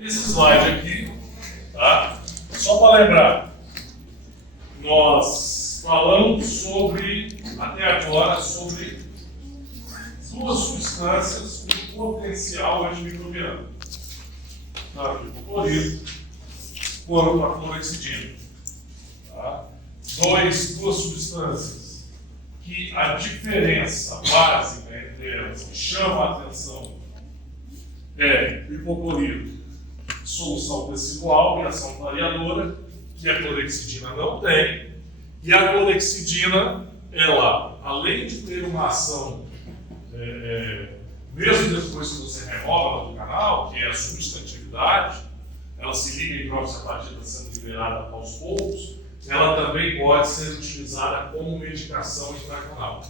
Esse slide aqui, tá? Só para lembrar, nós falamos até agora, sobre duas substâncias com potencial antimicrobiano. Tá? O hipoclorito, quanto a clorexidina. Tá? Duas substâncias que a diferença básica entre elas que chama a atenção é o hipoclorito, solução tecidual e ação clareadora, que a clorexidina não tem. E a clorexidina, ela, além de ter uma ação, mesmo depois que você remova do canal, que é a substantividade, ela se liga em hidroxiapatita sendo liberada aos poucos, ela também pode ser utilizada como medicação intracanal.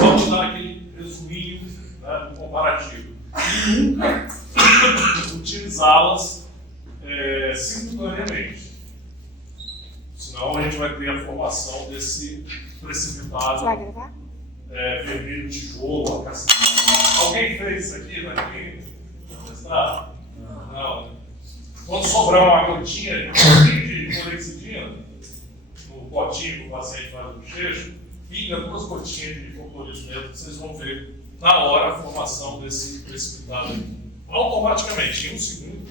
Vamos te dar aquele resuminho, né, comparativo. E nunca utilizá-las simultaneamente. Senão a gente vai ter a formação desse precipitado vermelho tijolo, Alguém fez isso aqui na clínica? Não. Quando sobrar uma gotinha de clorexidina no potinho que o paciente faz o bochecho, pinga 2 gotinhas de hipoclorito dentro, vocês vão ver na hora a formação desse precipitado aqui. Automaticamente, em 1 segundo,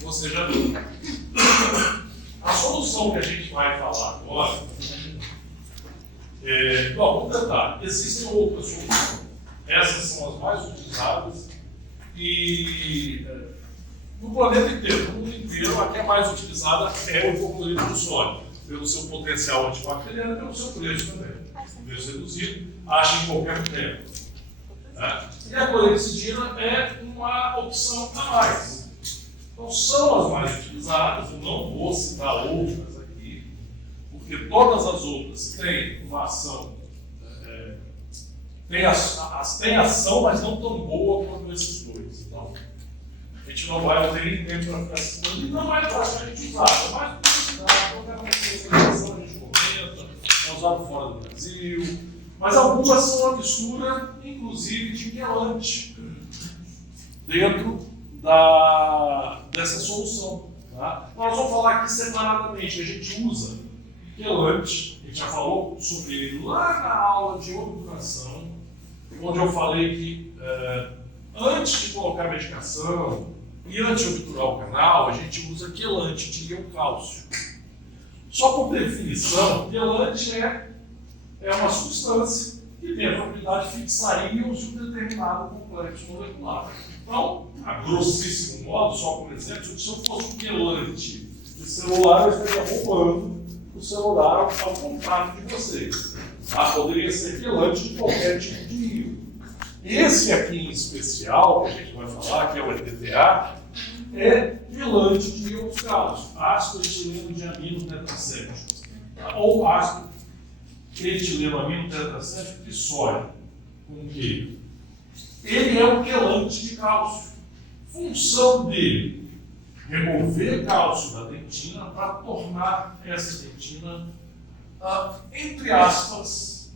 você já viu. A solução que a gente vai falar agora vamos tentar. Existem outras soluções. Essas são as mais utilizadas e no planeta inteiro, no mundo inteiro, a que é mais utilizada é o hipoclorito de sódio, pelo seu potencial antibacteriano e pelo seu preço também. Preço reduzido, acha em qualquer lugar. Né? E a clorexidina é uma opção a mais. Então, são as mais utilizadas, eu não vou citar outras aqui, porque todas as outras têm uma ação, têm ação, mas não tão boa quanto esses dois. Então, a gente não vai ter nem tempo para ficar citando, e não é praticamente usado, é mais utilizado, qualquer coisa a gente comenta, é usado fora do Brasil, mas algumas são uma mistura, inclusive, de quelante dentro dessa solução. Tá? Nós vamos falar aqui separadamente. A gente usa quelante, a gente já falou sobre ele lá na aula de obturação, onde eu falei que antes de colocar medicação e antes de obturar o canal, a gente usa quelante de íon cálcio. Só por definição, quelante é uma substância que tem a propriedade de fixar íons de um determinado complexo molecular. Então, a grossíssimo modo, só como exemplo, se eu fosse um quelante de celular, eu estaria roubando o celular ao contato de vocês. Poderia ser quelante de qualquer tipo de íon. Esse aqui em especial, que a gente vai falar, que é o ETTA, é quelante de íons cálcio, ácido etileno de amino tetracético, ou ácido etileno amino tetracético de sódio, com que ele é um quelante de cálcio. Função dele, remover cálcio da dentina para tornar essa dentina, entre aspas,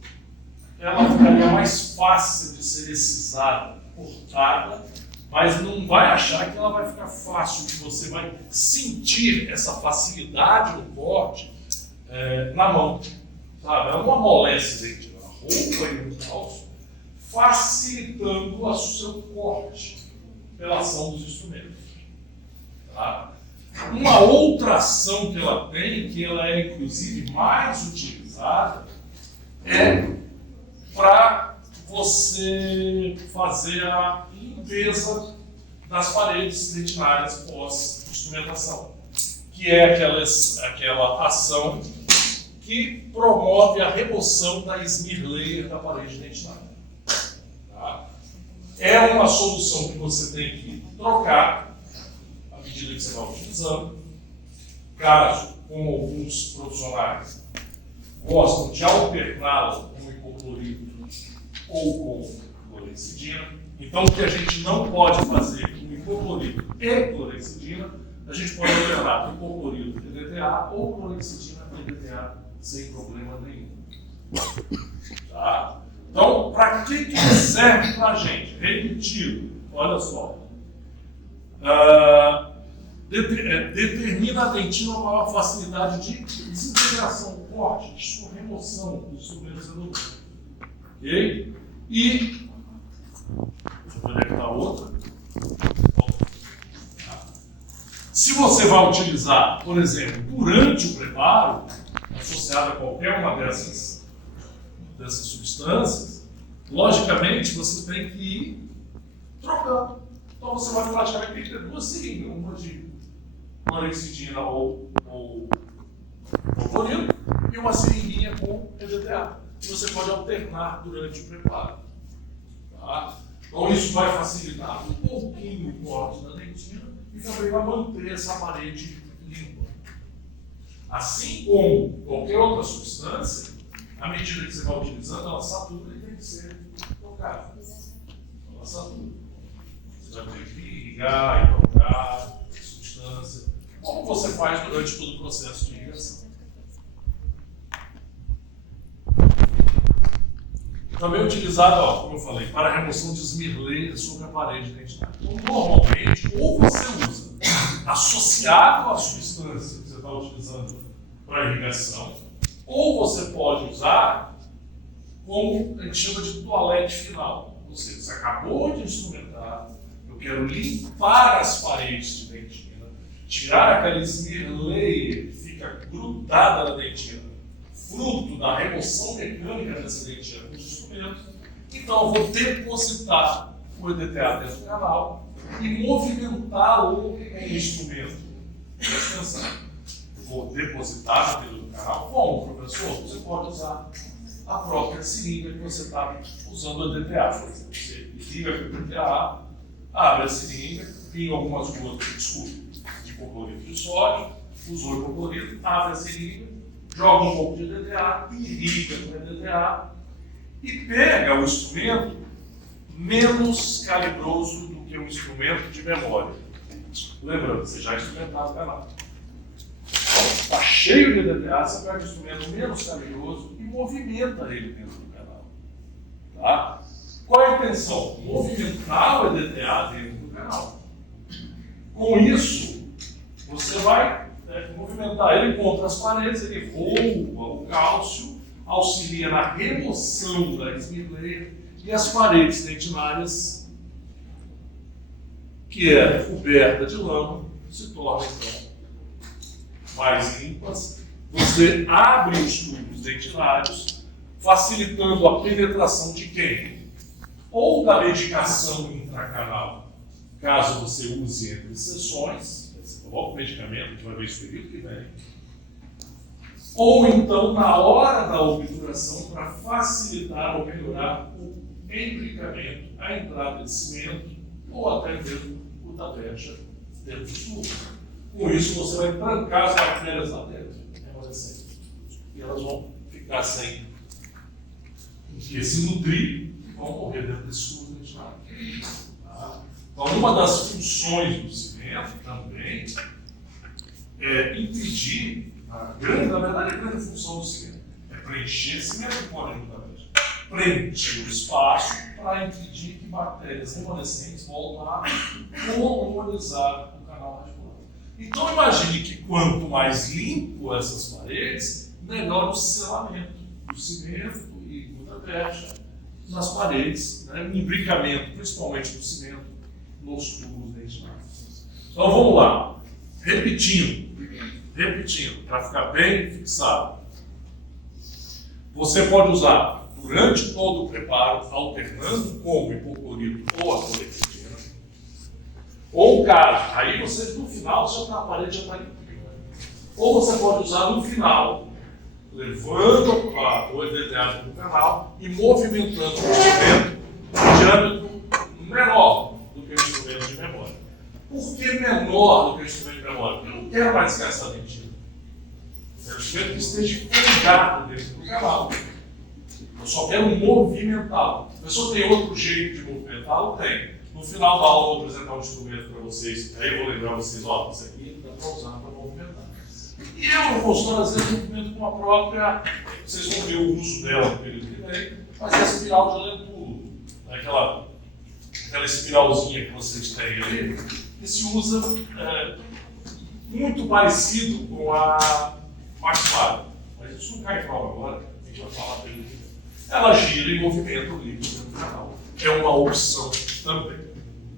ela ficaria mais fácil de ser excisada, cortada, mas não vai achar que ela vai ficar fácil, que você vai sentir essa facilidade do corte na mão. Sabe? Ela não amolece a dentina, ela rouba o cálcio, facilitando o seu corte pela ação dos instrumentos. Tá? Uma outra ação que ela tem, que ela é inclusive mais utilizada, é para você fazer a limpeza das paredes dentinárias pós-instrumentação, que é aquela ação que promove a remoção da smear layer da parede dentinária. Tá? É uma solução que você tem que trocar à medida que você vai utilizando. Caso, como alguns profissionais gostam de alterná-la com hipoclorito ou com clorexidina, então o que a gente não pode fazer com hipoclorito e clorexidina, a gente pode alternar com hipoclorito EDTA ou clorexidina EDTA sem problema nenhum. Tá? Então, para que serve para a gente? Repetido, olha só. determina a dentina uma maior facilidade de desintegração, corte, remoção do instrumento celular. Ok? E, deixa eu ver onde é que está a outra. Se você vai utilizar, por exemplo, durante o preparo, associado a qualquer uma dessas substâncias, logicamente você tem que ir trocando. Então você vai praticamente ter duas seringas, uma de clorexidina ou clorino e uma seringuinha com EDTA. E você pode alternar durante o preparo. Tá? Então isso vai facilitar um pouquinho o corte da dentina e também vai manter essa parede limpa. Assim como qualquer outra substância, à medida que você vai utilizando, ela satura e tem que ser trocada. Ela satura. Você vai ter que irrigar e trocar a substância, como você faz durante todo o processo de irrigação. Também utilizado, como eu falei, para a remoção de esmirleiras sobre a parede dentinária. Então, normalmente, ou você usa associado à substância que você está utilizando para irrigação, ou você pode usar como a gente chama de toalete final. Ou seja, você acabou de instrumentar, eu quero limpar as paredes de dentina, tirar aquela esmirleira que fica grudada na dentina, fruto da remoção mecânica dessa dentina com os instrumentos. Então, eu vou depositar o EDTA dentro do canal e movimentá-lo com o instrumento. Presta atenção. Eu vou depositar dentro do canal. Como, professor? Você pode usar a própria seringa que você está usando o EDTA. Por exemplo, você liga com o EDTA, abre a seringa, pinga algumas gotas de hipoclorito de sódio, usou o hipoclorito, abre a seringa, joga um pouco de EDTA, irriga com o EDTA e pega o instrumento menos calibroso do que um instrumento de memória. Lembrando, você já instrumentava o canal. Está cheio de EDTA, você pega o instrumento menos calibroso e movimenta ele dentro do canal. Tá? Qual é a intenção? Movimentar o EDTA dentro do canal. Com isso, você vai movimentar ele contra as paredes, ele rouba o cálcio, auxilia na remoção da esmirleira e as paredes dentinárias, que é coberta de lama, se tornam então mais limpas. Você abre os tubos dentinários, facilitando a penetração de quem? Ou da medicação intracanal, caso você use entre sessões, você coloca o medicamento, a gente vai ver isso no período que vem. Ou então, na hora da obturação, para facilitar ou melhorar o embricamento, a entrada de cimento, ou até mesmo o da brecha dentro do tubo. Com isso, você vai trancar as bactérias lá dentro, e elas vão ficar sem que se nutrir e vão morrer dentro desse tubo dentinário. Tá? Então, uma das funções do cimento também é impedir, na verdade, a grande função do cimento é preencher cimento com a juntamente, preencher o espaço para impedir que bactérias remanescentes voltem a colonizar o canal radicular. Então, imagine que quanto mais limpo essas paredes, melhor o selamento do cimento e muita brecha nas paredes, né, o imbricamento, principalmente do cimento, nos tubos dentinários. Então, vamos lá. Repetindo, para ficar bem fixado. Você pode usar durante todo o preparo, alternando com o hipoclorito ou a clorexidina. Ou caso, aí você no final, a parede já está limpinha. Ou você pode usar no final, levando o EDTA do canal e movimentando o instrumento de diâmetro menor do que o instrumento de memória. Por que menor do que o instrumento de memória? Porque eu não quero mais gastar dentina. É o instrumento que esteja colocado dentro do canal. Eu só quero movimentá-lo. A pessoa tem outro jeito de movimentá-lo? Tem. No final da aula eu vou apresentar um instrumento para vocês. Aí eu vou lembrar vocês, ó, isso aqui dá para usar para movimentar. E eu vou trazer o movimento com a própria. Vocês vão ver o uso dela no período que vem, mas é a espiral de Lentulo. Aquela espiralzinha que vocês têm ali, que se usa muito parecido com a maxilar. Mas isso não cai em prova agora, a gente vai falar dele. Ela gira e movimenta o líquido no canal. É uma opção também.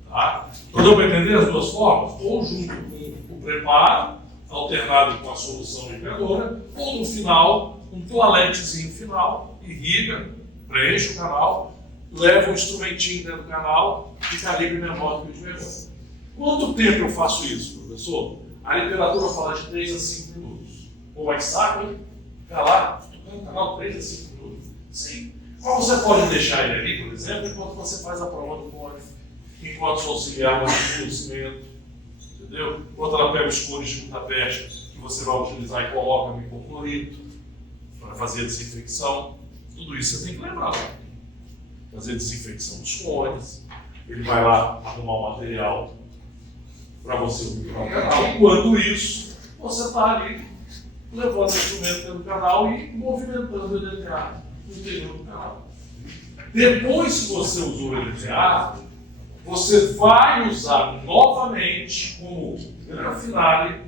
Tá? Então deu para entender as duas formas? Ou junto com o preparo, alternado com a solução irrigadora, ou no final, um toaletezinho final, irriga, preenche o canal, leva um instrumentinho dentro do canal de calibre menor do que o de menor. Quanto tempo eu faço isso, professor? A literatura fala de 3 a 5 minutos. Ou mais saco, fica lá, tocando o canal 3 a 5 minutos. Sim. Mas você pode deixar ele ali, por exemplo, enquanto você faz a prova do cone, enquanto o auxiliar manipula o cimento, entendeu? Enquanto ela pega os cores de Budapeste, que você vai utilizar e coloca no hipoclorito para fazer a desinfecção. Tudo isso você tem que lembrar. Fazer a desinfecção dos cones. Ele vai lá arrumar o material para você utilizar o canal. Enquanto isso, você está ali levando o instrumento pelo canal e movimentando o EDTA no interior do canal. Depois que você usou o EDTA, você vai usar novamente como grande finale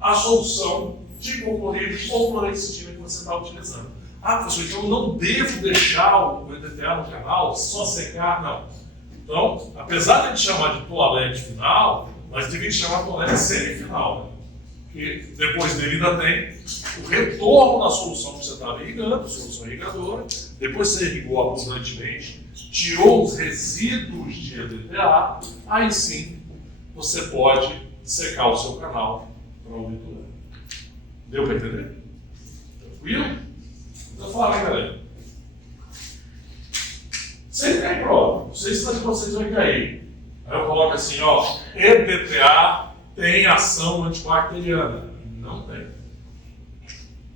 a solução de hipoclorito ou clorexidina que você está utilizando. Ah, professor, então eu não devo deixar o EDTA no canal, só secar? Não. Então, apesar de a gente chamar de toalete final, nós deveríamos chamar de toalete semifinal. Né? Porque depois dele ainda tem o retorno da solução que você estava irrigando, solução irrigadora. Depois você irrigou abundantemente, tirou os resíduos de EDTA, aí sim você pode secar o seu canal para o litoral. Deu para entender? Tranquilo? Então fala aí, galera. Sempre cai prova. Não sei se de vocês vai cair. Aí eu coloco assim, ó, EDTA tem ação antibacteriana. Não tem.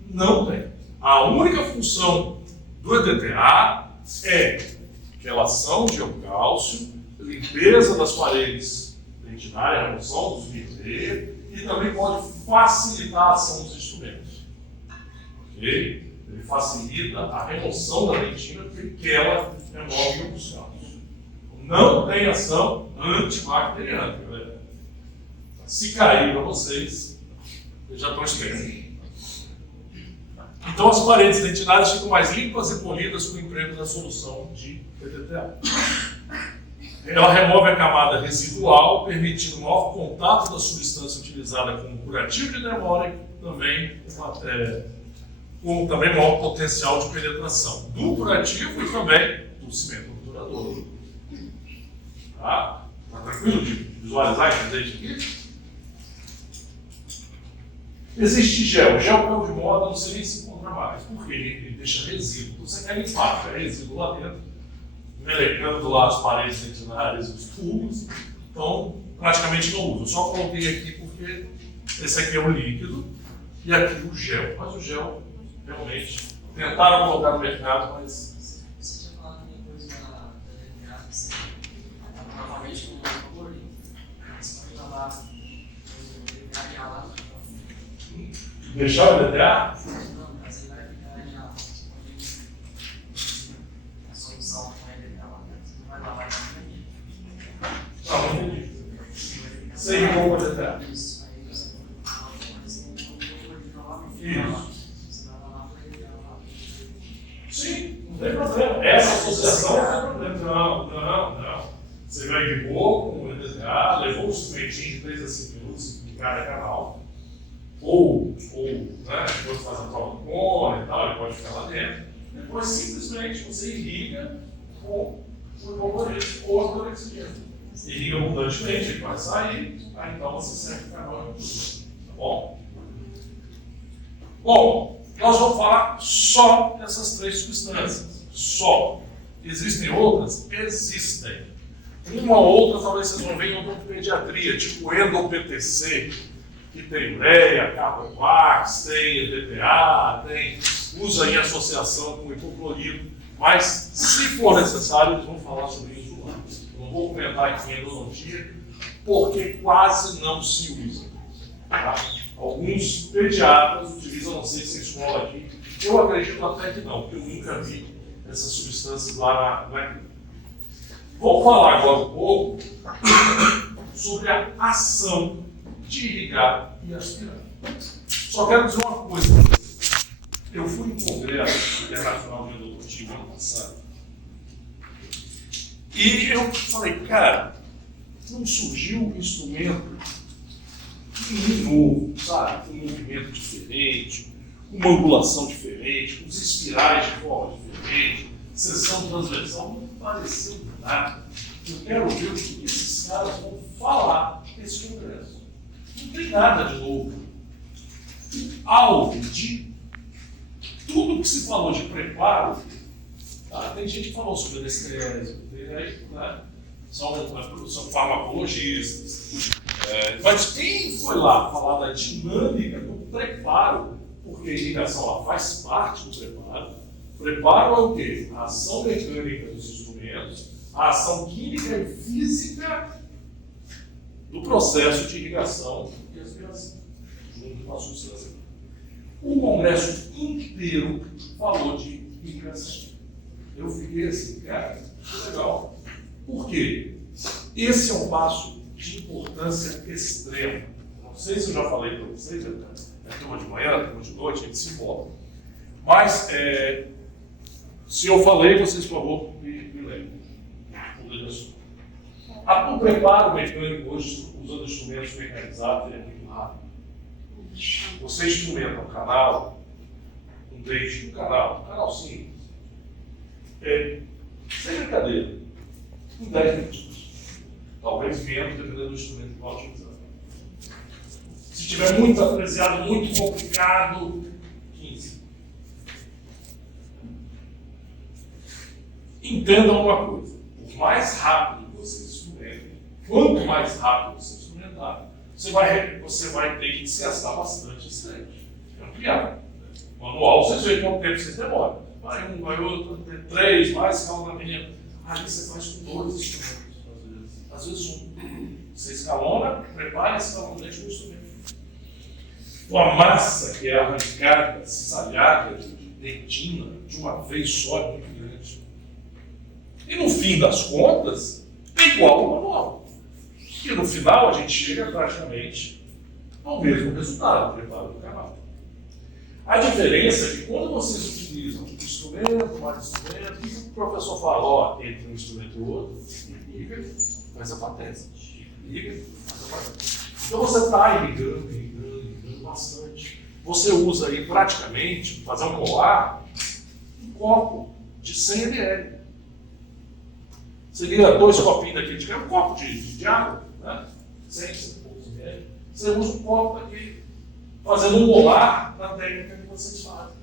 Não tem. A única função do EDTA é relação de cálcio, limpeza das paredes dentinárias, remoção dos micro e também pode facilitar a ação dos instrumentos. Ok? Ele facilita a remoção da dentina porque ela remove os cálcios. Não tem ação antibacteriana, galera. Se cair para vocês, já estão esperando. Então as paredes dentinárias ficam mais limpas e polidas com o emprego da solução de EDTA. Ela remove a camada residual, permitindo o maior contato da substância utilizada como curativo de demora e também com também maior potencial de penetração do curativo e também do cimento obturador. Tá tranquilo de visualizar e entender isso aqui? Existe gel. Gel caiu de moda, não sei nem se encontra mais. Por quê? Ele deixa resíduo. Então você quer limpar, tiver resíduo lá dentro, melecando lá as paredes dentinárias, os tubos. Então, praticamente não uso. Eu só coloquei aqui porque esse aqui é o líquido e aqui o gel. Mas o gel, realmente, tentaram colocar no mercado, mas... Você tinha falado também coisa da EDTA, que você provavelmente com o clorito. Você pode lavar o EDTA e a lava. Deixar o EDTA? Não, mas ele vai ficar aí a solução com a EDTA lá dentro. Você não vai lavar ele Não, não entendi. Você irrigou com o EDTA? Isso, aí você vai novamente. Isso. Você vai lavar com a EDTA lá. Sim, não tem problema. Essa associação não tem problema. Não. Você vai irrigou com o EDTA, levou um instrumentinho de 3 a 5 minutos em cada canal. Ou né, depois faz a prova do cone e tal, ele pode ficar lá dentro. Depois, simplesmente, você irriga com o hipoclorito ou a clorexidina. Irriga abundantemente, ele vai sair, aí então você seca o canal. Tá bom? Bom, nós vamos falar só dessas 3 substâncias. Só. Existem outras? Existem. Uma ou outra, talvez vocês vão ver em odontopediatria, tipo endo-PTC, que tem ureia, carbovax, tem EDTA, usa em associação com hipoclorito, mas se for necessário, eles vão falar sobre isso lá. Não vou comentar aqui em endodontia, porque quase não se usa. Tá? Alguns pediatras utilizam, não sei se em escola aqui, eu acredito até que não, porque eu nunca vi essas substâncias lá na clínica. Vou falar agora um pouco sobre a ação de irrigar e aspirar. Só quero dizer uma coisa. Eu fui em um congresso internacional de endodontia ano passado e eu falei, cara, não surgiu um instrumento novo, sabe? Com um movimento diferente, uma angulação diferente, uns espirais de forma diferente, seção transversal, não pareceu nada. Eu quero ver o que esses caras vão falar nesse congresso. Não tem nada de novo. Algo de tudo que se falou de preparo, tá? Tem gente que falou sobre anestesia, né? São farmacologistas. Mas quem foi lá falar da dinâmica do preparo, porque a irrigação lá faz parte do preparo. Preparo é o quê? A ação mecânica dos instrumentos, a ação química e física do processo de irrigação e aspiração, junto com a substância. O congresso inteiro falou de irrigação. Eu fiquei assim, cara, que legal. Por quê? Esse é um passo de importância extrema. Não sei se eu já falei para vocês, é turma de manhã, turma de noite, a gente se envolve. Mas, se eu falei, vocês, por favor, me lembrem. O preparo mecânico hoje, usando instrumentos mecanizados, é muito rápido. Você instrumenta um canal, um dente, um canal simples, sem brincadeira, em 10 minutos. Talvez menos, dependendo do instrumento que vai utilizar. Se tiver muito apreciado, muito complicado, 15. Entendam uma coisa: por mais rápido que você instrumente, quanto mais rápido você instrumentar, você vai ter que desgastar bastante esse dente. É ampliar. Manual, vocês veem quanto tempo vocês demoram. Vai um, vai outro, tem 3, mais escalonamento. Ali você faz com 2 instrumentos, às vezes um. Você escalona, prepara esse escalonamento com o instrumento. A massa que é arrancada, cisalhada de dentina de uma vez só é muito grande. E no fim das contas, é igual ao manual. E no final a gente chega praticamente ao mesmo resultado, preparo do canal. A diferença é que quando vocês utilizam um instrumento, mais instrumento, e o professor fala, ó, entre um instrumento e outro, liga, faz a patente. Liga, faz a patente. Então você está irrigando bastante. Você usa aí praticamente, fazer um colar, um copo de 100 ml. Você liga 2 copinhos daquele de um copo de água, né? 100 poucos ml. Você usa um copo daquele, fazendo um colar na técnica que vocês fazem.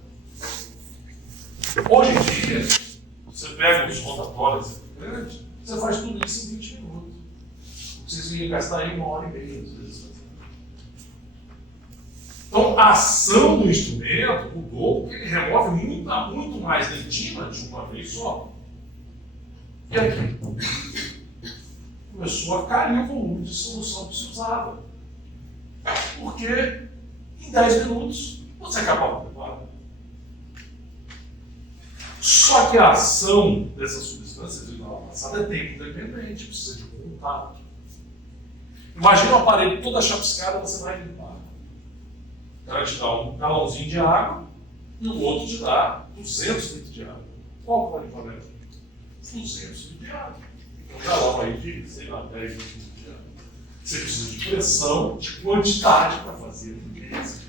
Hoje em dia, você pega os rotatórios grandes, você faz tudo isso em 20 minutos. Vocês iam gastar aí 1h30, às vezes. Então, a ação do instrumento mudou porque ele remove muito mais dentina de uma vez só. E aqui? Começou a cair o volume de solução que se usava. Porque em 10 minutos você acabava de preparar. Só que a ação dessa substância de aula passada é tempo dependente, precisa de contato. Imagina um aparelho todo chapiscado, você vai limpar. Ela te dá um galãozinho de água e o outro te dá 200 litros de água. Qual que vai limpar melhor? 200 litros de água. Um galão aí de, sei lá, 10 litros de água. Você precisa de pressão, de quantidade para fazer a limpeza.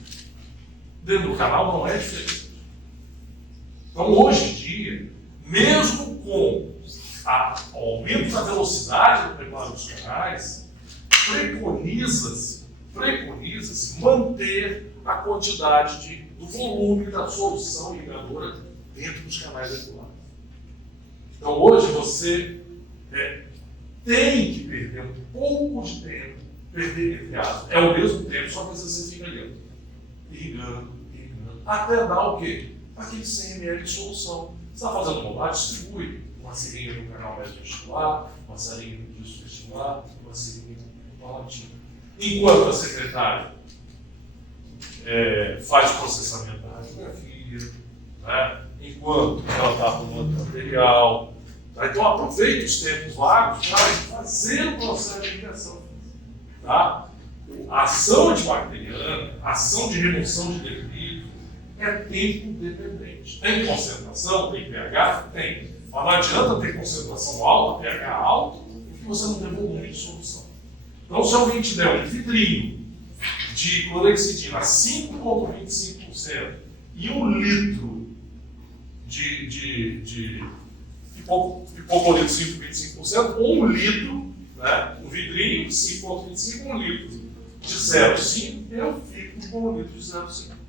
Dentro do canal não é diferente. Então, hoje em dia, mesmo com o aumento da velocidade do preparo dos canais, preconiza-se manter a quantidade do volume da solução irrigadora dentro dos canais regulares. Então, hoje você tem que perder um pouco de tempo, entre aspas, é o mesmo tempo, só que você fica ali, irrigando, até dar o quê? Aquele 100 ml de solução. Você está fazendo uma distribui uma seringa no canal vestibular, uma seringa no disco vestibular, uma seringa no palatina. Enquanto a secretária faz o processamento da radiografia, né? Enquanto ela está arrumando material. Tá? Então aproveite os tempos vagos para fazer o processo de irrigação. Tá? A ação antibacteriana, a ação de remoção de detritos, é tempo dependente. Tem concentração, tem pH? Tem. Mas não adianta ter concentração alta, pH alto, e você não tem volume de solução. Então, se alguém te der um vidrinho de clorexidina a 5,25% e 1 litro de hipoclorito 5,25%, 1 litro, né? Um vidrinho de 5,25%, 1 litro de 0,5%, eu fico com 1 litro de 0,5%.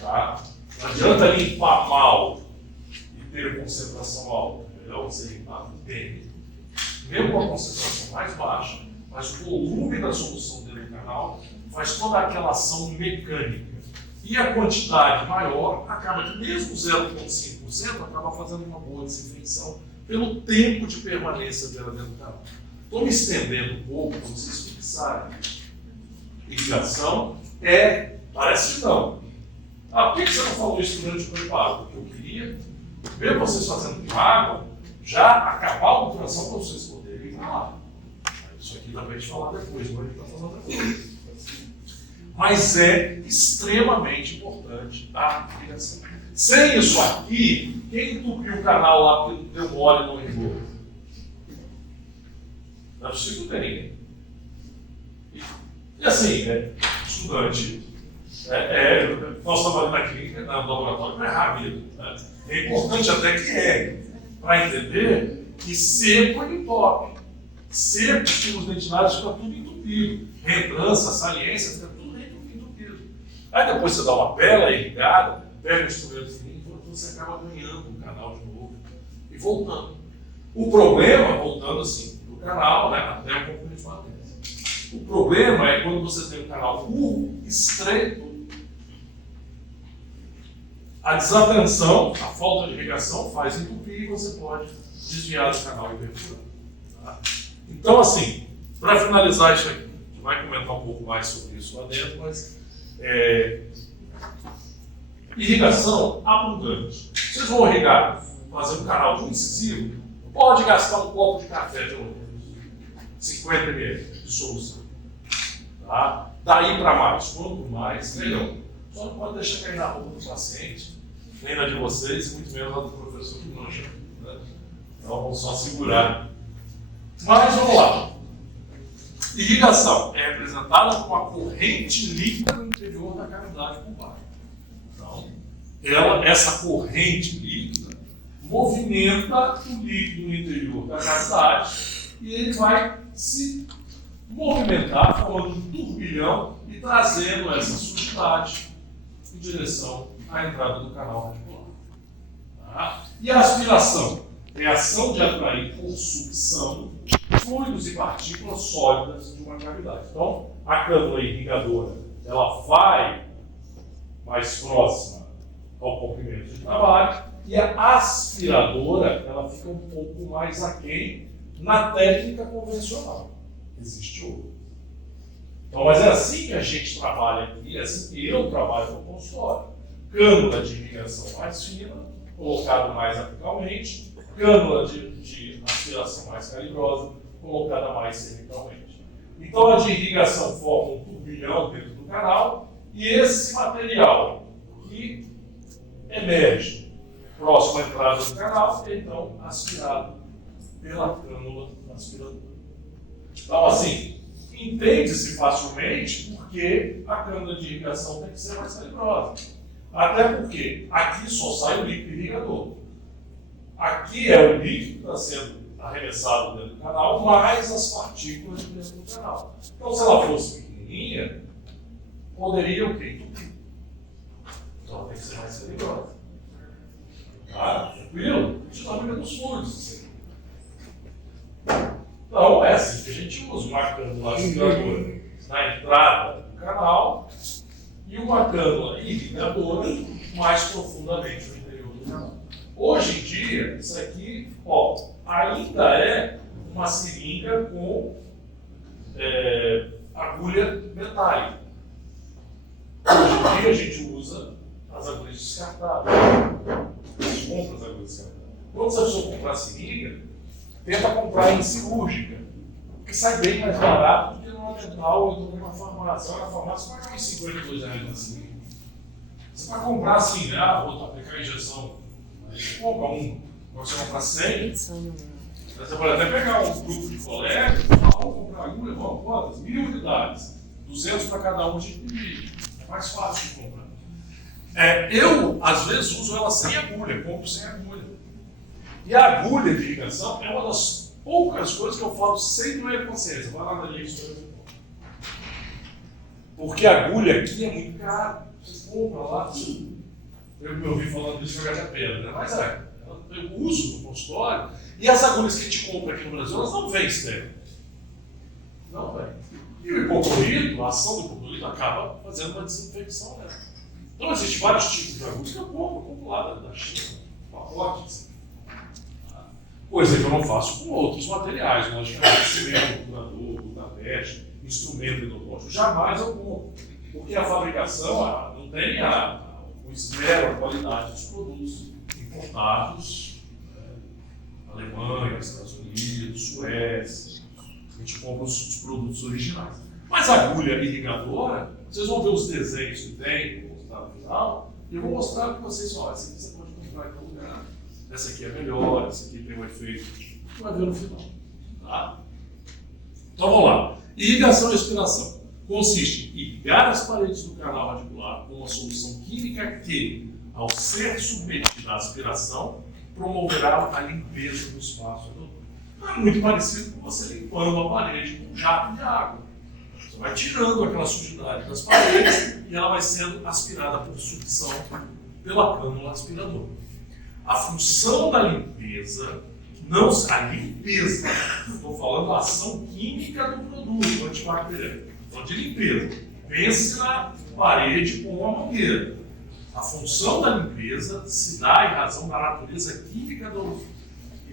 Tá? Não adianta limpar mal e ter concentração alta. É melhor você limpar bem, mesmo com a concentração mais baixa, mas o volume da solução dentro do canal faz toda aquela ação mecânica. E a quantidade maior acaba que mesmo 0,5% acaba fazendo uma boa desinfecção pelo tempo de permanência dela dentro do canal. Estou me estendendo um pouco, para vocês fixarem. Irrigação parece que não. Por que você não falou isso durante o preparo? Porque eu queria ver vocês fazendo com água, já acabar a obturação para vocês poderem falar. Isso aqui dá para a gente falar depois, mas a gente está falando depois. Mas é extremamente importante a irrigação. Sem isso aqui, quem entupiu o canal lá porque deu mole e não irrigou? Não é possível ter ninguém. E assim, estudante, nós trabalhamos na clínica, no laboratório, para errar a vida. Né? É importante até que para entender que seco ele entope. Seco, os tubos dentinados fica tudo entupido. Reentrância, saliência, fica tudo entupido. Aí depois você dá uma bela irrigada, pega o instrumento fininho, você acaba ganhando o canal de novo e voltando. O problema, voltando assim, do canal, né, até o componente de matéria. O problema é quando você tem um canal curvo, estreito, a desatenção, a falta de irrigação faz entupir e você pode desviar do canal e perfurar. Tá? Então, assim, para finalizar isso aqui, a gente vai comentar um pouco mais sobre isso lá dentro, mas irrigação abundante. Vocês vão irrigar, fazer um canal de um incisivo, pode gastar um copo de café pelo menos, 50 ml de solução. Tá? Daí para mais, quanto mais, melhor. Só não pode deixar cair na roupa do paciente, nem na de vocês, muito menos na do professor que mancha. Né? Então vamos só segurar. Mas vamos lá. Irrigação é representada por uma corrente líquida no interior da cavidade pulmonar. Então, essa corrente líquida movimenta o líquido no interior da cavidade e ele vai se movimentar, formando um turbilhão e trazendo essa sujidade em direção à entrada do canal radicular. Tá? E a aspiração é a ação de atrair por sucção fluidos e partículas sólidas de uma cavidade. Então, a cânula irrigadora ela vai mais próxima ao comprimento de trabalho e a aspiradora ela fica um pouco mais aquém na técnica convencional. Existe outra. Então, mas é assim que a gente trabalha aqui, é assim que eu trabalho no consultório. Cânula de irrigação mais fina, colocada mais apicalmente, cânula de aspiração mais calibrosa, colocada mais cervicalmente. Então, a de irrigação forma um turbilhão dentro do canal e esse material que emerge próximo à entrada do canal é então aspirado pela cânula aspiradora. Então, assim, entende-se facilmente porque a cânula de irrigação tem que ser mais calibrosa. Até porque aqui só sai o líquido irrigador. Aqui é o líquido que está sendo arremessado dentro do canal, mais as partículas de dentro do canal. Então, se ela fosse pequenininha, poderia o quê? Entupir. Então, tem que ser mais calibrosa. Tá? Tranquilo? Dinâmica dos fluidos. Então, é assim que a gente usa uma cânula aspiradora na entrada do canal e uma cânula irrigadora mais profundamente no interior do canal. Hoje em dia, isso aqui ainda é uma seringa com agulha metálica. Hoje em dia a gente usa as agulhas descartáveis. A gente compra as agulhas descartáveis. Quando você precisa comprar seringa, tenta comprar em cirúrgica, que sai bem mais barato do que numa fundamental, eu estou numa farmácia. Olha, na farmácia paga uns R$52 assim. Você vai comprar assim, né? Vou aplicar a injeção. Aí você compra um, você comprar 100. Você pode até pegar um grupo de colegas, vamos comprar agulha, vamos, quantas? 1000 unidades. 200 para cada um, a gente divide. É mais fácil de comprar. Eu, às vezes, uso ela sem agulha, compro sem agulha. E a agulha de irrigação é uma das poucas coisas que eu falo sem doer consciência. Vai lá na lista. Porque a agulha aqui é muito cara. Você compra lá. Eu me ouvi falando disso jogar de pedra, né? Mas eu uso no consultório. E as agulhas que a gente compra aqui no Brasil, elas não vêm estéreo. Não vêm. E o hipoclorito, a ação do hipoclorito acaba fazendo uma desinfecção nela. Então existem vários tipos de agulhas que eu compro lá da China, pacotes. Coisa que eu não faço com outros materiais, logicamente, cimento, curador, glutamete, instrumento endodôntico. Jamais eu compro. Porque a fabricação não tem o esmero, a qualidade dos produtos importados, Alemanha, Estados Unidos, Suécia. A gente compra os produtos originais. Mas a agulha irrigadora, vocês vão ver os desenhos que tem, vou mostrar no final, e eu vou mostrar para vocês, olha, essa aqui você pode comprar em qualquer lugar, essa aqui é melhor, essa aqui tem um efeito, você vai ver no final. Tá? Então vamos lá. Irrigação e aspiração. Consiste em irrigar as paredes do canal radicular com uma solução química que, ao ser submetida à aspiração, promoverá a limpeza do espaço. É muito parecido com você limpando a parede com um jato de água. Você vai tirando aquela sujidade das paredes e ela vai sendo aspirada por sucção pela cânula aspiradora. A função da limpeza, não a limpeza, estou falando da ação química do produto antibacteriano, estou falando de limpeza. Pense na parede com uma mangueira. A função da limpeza se dá em razão da natureza química do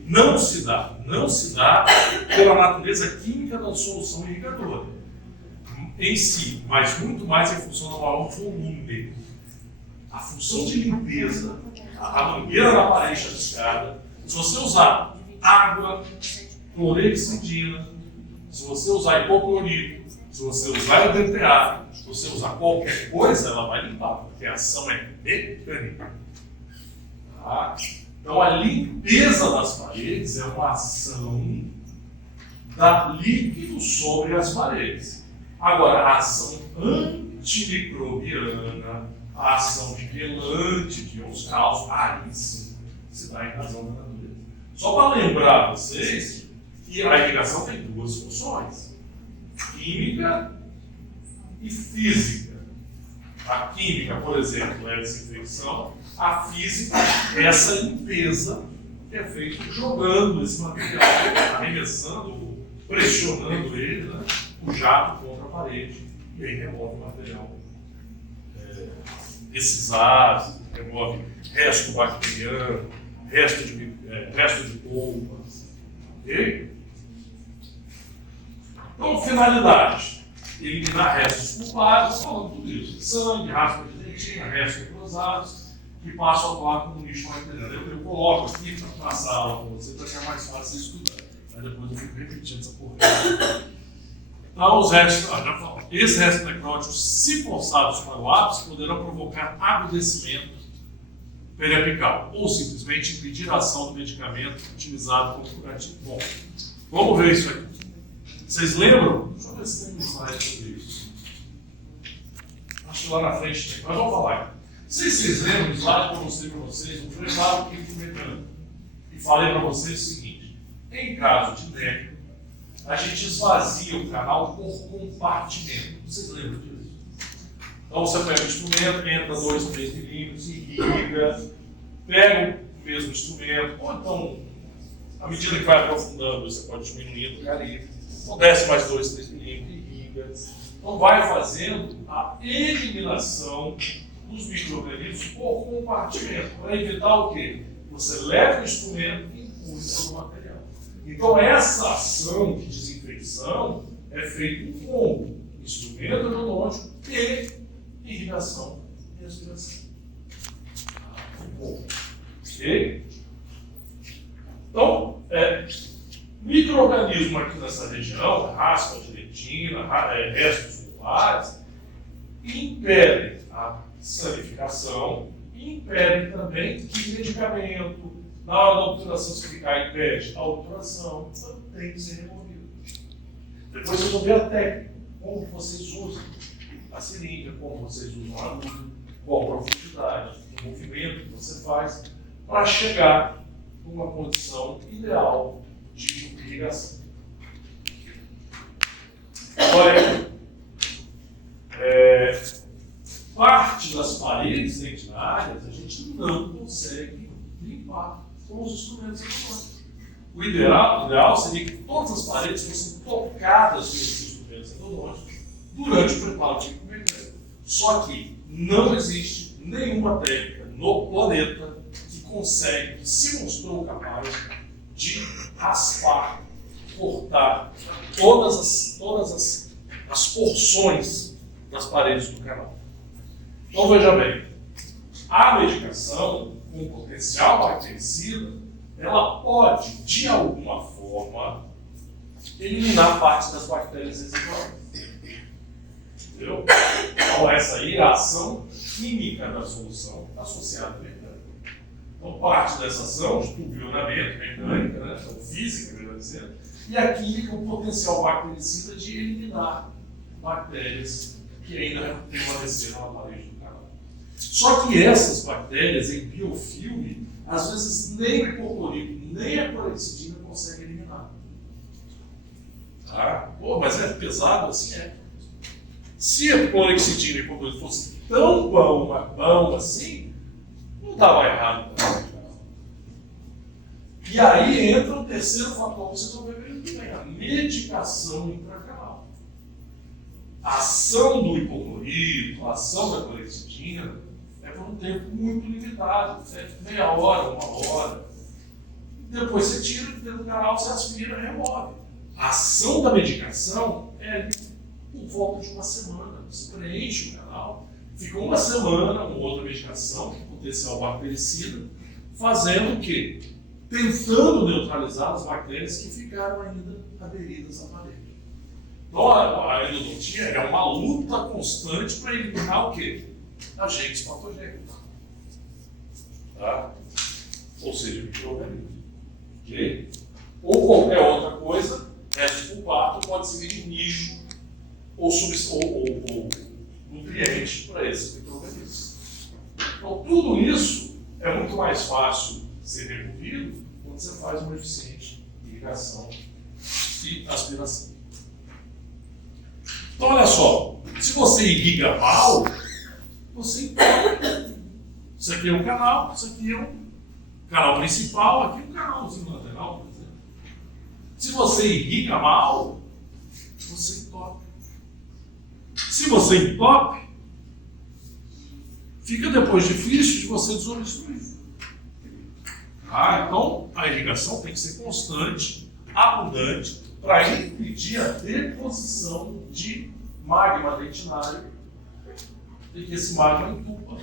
não se dá pela natureza química da solução irrigadora em si, mas muito mais em função do maior volume. A função de limpeza, a mangueira da parede chapiscada, se você usar água, clorexidina, se você usar hipoclorito, se você usar EDTA, se você usar qualquer coisa, ela vai limpar, porque a ação é mecânica. Tá? Então, a limpeza das paredes é uma ação da líquido sobre as paredes. Agora, a ação antimicrobiana, a ação de quelante, de os caos, aí sim se dá em razão da natureza. Só para lembrar vocês que a irrigação tem duas funções: química e física. A química, por exemplo, é a desinfecção. A física é essa limpeza que é feita jogando esse material, arremessando, pressionando ele, né, o jato contra a parede, e aí remove o material rescisado, remove resto bacteriano, resto de polpa. Ok? Então, finalidade: eliminar restos pulpados, falando tudo isso. Sangue, raspa de dentina, restos necrosados, que passam a atuar como lixo bacteriano. Eu coloco aqui para passar a aula para você, para que é mais fácil de estudar. Aí depois eu fico repetindo essa porra. Então, os restos, já falamos. Esses restos necróticos, se forçados para o ápice, poderão provocar agudecimento periapical, ou simplesmente impedir a ação do medicamento utilizado como curativo. Bom, vamos ver isso aqui. Vocês lembram? Deixa eu ver se tem um slide sobre isso. Acho que lá na frente tem, mas vamos falar aqui. Vocês lembram do slide que eu mostrei para vocês, um preparo químico mecânico, e falei para vocês o seguinte: em caso de décimo, a gente esvazia o canal por compartimento. Vocês lembram disso? Então você pega o instrumento, entra 2, 3 milímetros, irriga, pega o mesmo instrumento, ou então, à medida que vai aprofundando, você pode diminuindo o garimpo. Então desce mais 2, 3 milímetros, irriga. Então vai fazendo a eliminação dos micro-organismos por compartimento, para evitar o quê? Você leva o instrumento e inclui todo o material. Então essa ação de desinfecção é feita com instrumento endodôntico e irrigação e aspiração. Ok? Então, micro-organismo aqui nessa região, raspa de retina, restos oculares, impedem a sanificação e impedem também que medicamento, na hora da obturação, se ficar impede a obturação, então tem que ser removido. Depois vocês vão ver a técnica, como vocês usam a seringa, como vocês usam a agulha, qual a profundidade, o movimento que você faz para chegar numa condição ideal de irrigação. Olha, parte das paredes dentinárias a gente não consegue limpar com os instrumentos eletrônicos. O ideal seria que todas as paredes fossem tocadas pelos instrumentos eletrônicos durante o preparo químico mecânico. Só que não existe nenhuma técnica no planeta que consegue, que se mostrou capaz de raspar, cortar todas as porções das paredes do canal. Então veja bem, a medicação com potencial bactericida, ela pode, de alguma forma, eliminar parte das bactérias residuais. Entendeu? Então essa aí é a ação química da solução associada à mecânica. Então parte dessa ação de turbionamento, mecânica, né, então física, melhor dizendo, e a química, o potencial bactericida de eliminar bactérias que ainda permaneceram na parede do canal. Só que essas bactérias em biofilme, às vezes nem o hipoclorito, nem a clorexidina conseguem eliminar. Tá? Pô, mas é pesado assim? É. Se a clorexidina e o hipoclorito fossem tão bom assim, não estava errado. E aí entra o terceiro fator que vocês vão ver bem, a medicação intracanal. A ação do hipoclorito, a ação da clorexidina é por um tempo muito limitado, meia hora, uma hora. Depois você tira do canal, você aspira e remove. A ação da medicação é por volta de uma semana. Você preenche o canal, fica uma semana, uma outra medicação, com potencial bactericida, fazendo o quê? Tentando neutralizar as bactérias que ficaram ainda aderidas à parede. Então, a endodontia é uma luta constante para eliminar o quê? Agentes patogênicos. Tá? Ou seja, micro-organismos. Okay? Ou qualquer outra coisa, resto pulpato pode ser nicho ou nutriente para esses micro-organismos. Então, tudo isso é muito mais fácil ser removido quando você faz uma eficiente irrigação e aspiração. Então, olha só, se você irriga mal, você entope. Isso aqui é um canal, isso aqui é um canal principal, aqui é um canalzinho lateral, por exemplo. Se você irriga mal, você entope. Se você entope, fica depois difícil de você desobstruir. Então, a irrigação tem que ser constante, abundante, para impedir a deposição de magma dentinário e que esse magma entupa